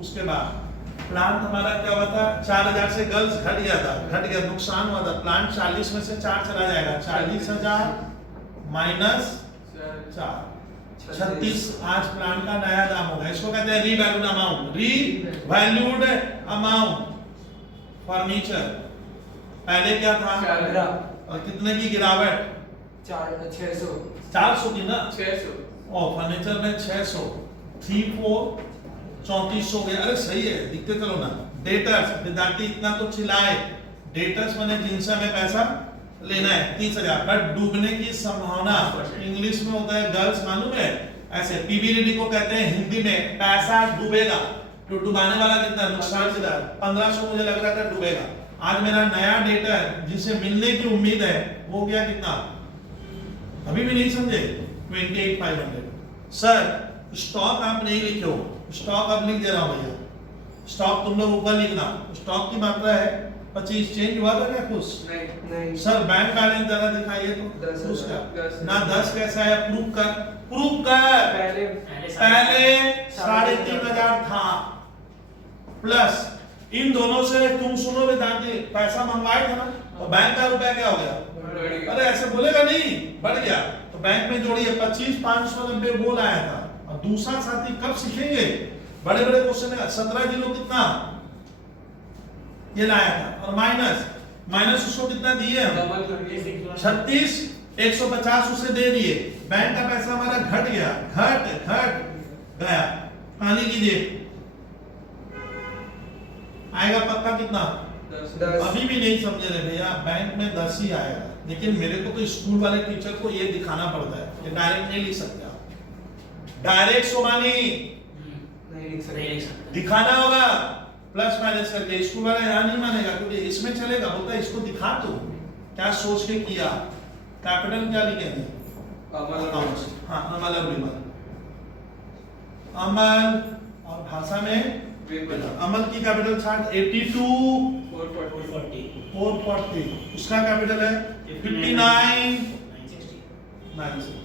उसके बाद प्लांट हमारा क्या हुआ था, 4,000 से गर्ल्स घट गया, नुकसान हुआ था। प्लांट 40 में से 4 चला जाएगा, 40,000 माइनस 4, 36 आज प्लांट का नया दाम होगा। इसको कहते हैं revalued amount, revalued amount. Furniture पहले क्या था 4,000 और कितने की गिरावट, 600 400 की ना, 600 और फर्नीचर में 600, 3 4 34 हो गया। अरे सही है, दिखते चलो ना। डेटर्स, विद्यार्थी इतना तो चिल्लाए, डेटर्स मैंने जिनसे हमें पैसा लेना है 30,000, बट डूबने की संभावना इंग्लिश में होता है गर्ल्स, मालूम है ऐसे। पीबीडीडी को कहते हैं हिंदी में पैसा डूबेगा। तो डुबाने वाला कितना, नुकसान कितना, 1500 मुझे लग रहा था डूबेगा। आज मेरा नया डेटर जिसे मिलने की उम्मीद है वो गया कितना, अभी भी नहीं समझे, 28,500। सर स्टॉक आप नहीं लिखे हो, स्टॉक अब लिख दे रहा हूं भैया। स्टॉक तुम लोग ऊपर लिखना। स्टॉक की मात्रा है 25, चेंज हुआ था क्या कुछ नहीं सर। बैंक बैलेंस जरा दिखाइए तो 10,000। उसका ना 10 कैसा है, प्रूफ कर पहले पहले 3,500 था, प्लस इन दोनों से तुम सुनो विद्यार्थी, पैसा मंगवाए थे ना, और बैंक का रुपया क्या हो गया, अरे ऐसे बोलेगा नहीं, बढ़ गया। तो बैंक में जोड़िए 25,590 बोल आया था। और दूसरा साथी कब सीखेंगे, बड़े बड़े क्वेश्चन है। 17 किलो कितना ये लाया था, और माइनस उसको कितना दिए हम, 36, 150 उसे दे दिए। बैंक का पैसा हमारा घट गया, घट गया। पानी कीजिए, आएगा पक्का कितना, 10। अभी भी नहीं समझे रहे भैया, बैंक में 10 ही आएगा। लेकिन मेरे को तो स्कूल वाले टीचर को ये दिखाना पड़ता है, ये डायरेक्ट नहीं लिख सकते आप। डायरेक्ट सोमानी नहीं लिख सकते, दिखाना होगा प्लस माइनस करके। स्कूल वाला यहाँ नहीं मानेगा, क्योंकि इसमें चलेगा, बोलता है इसको दिखा तू क्या सोच के किया। कैपिटल क्या लिखेंगे, हाँ अमल और विमल, अमल, और भाषा में अमल की कैपिटल चार्ट 82 440, उसका कैपिटल है 59 960।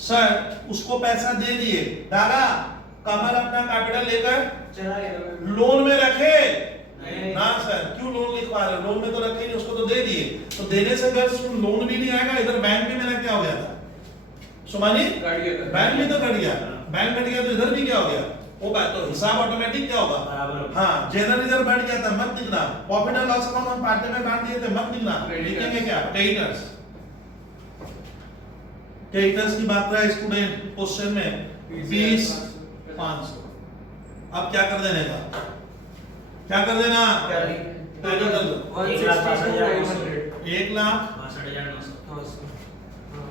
सर उसको पैसा दे दिए, डाला, कमल अपना कैपिटल लेकर चला गया। लोन में रखे नहीं। ना सर, क्यों लोन लिखवा रहे, लोन में तो रखे नहीं, उसको तो दे दिए। तो देने से अगर लोन भी नहीं आएगा, इधर बैंक भी मेरा क्या हो गया था सुमानी, बैंक भी तो घट गया, बैंक घट गया तो इधर भी क्या हो गया, वो बात तो हिसाब ऑटोमेटिक क्या होगा बराबर। हाँ। जनरल रिजर्व बढ़ गया था, मत लिखना। प्रॉफिट एंड लॉस अकाउंट हम पार्ट में बांट दिए थे, मत लिखना। लिखेंगे क्या, क्रेडिटर्स। क्रेडिटर्स की मात्रा स्टूडेंट क्वेश्चन में 20,500। अब क्या कर देने का, क्या कर देना, क्रेडिटर 1,62,900।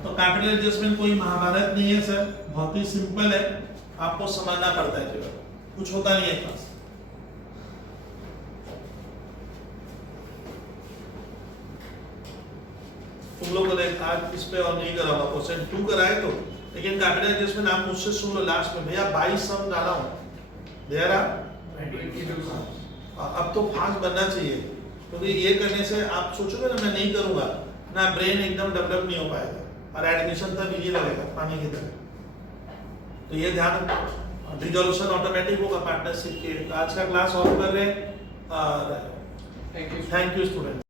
तो कैपिटल एडजस्टमेंट कोई महाभारत नहीं है सर, बहुत ही सिंपल है, आपको समझना पड़ता है, केवल कुछ होता नहीं है खास। तुम लोग को देख आज इस पे और नहीं करा होगा, क्वेश्चन 2 कराए तो, लेकिन कैपिटल एडजस्टमेंट आप मुझसे सुन लो लास्ट में, भैया 22 सम डाला हूं, देरा अब तो फास्ट बनना चाहिए, क्योंकि ये करने से आप सोचोगे ना मैं नहीं करूंगा ना, ब्रेन एकदम डेवलप नहीं हो पाएगा, और एडमिशन तब ये लगेगा पानी की तरह। तो ये ध्यान, रिजोल्यूशन ऑटोमेटिक होगा पार्टनरशिप के। आज का क्लास ऑफ कर रहे हैं, और थैंक यू स्टूडेंट।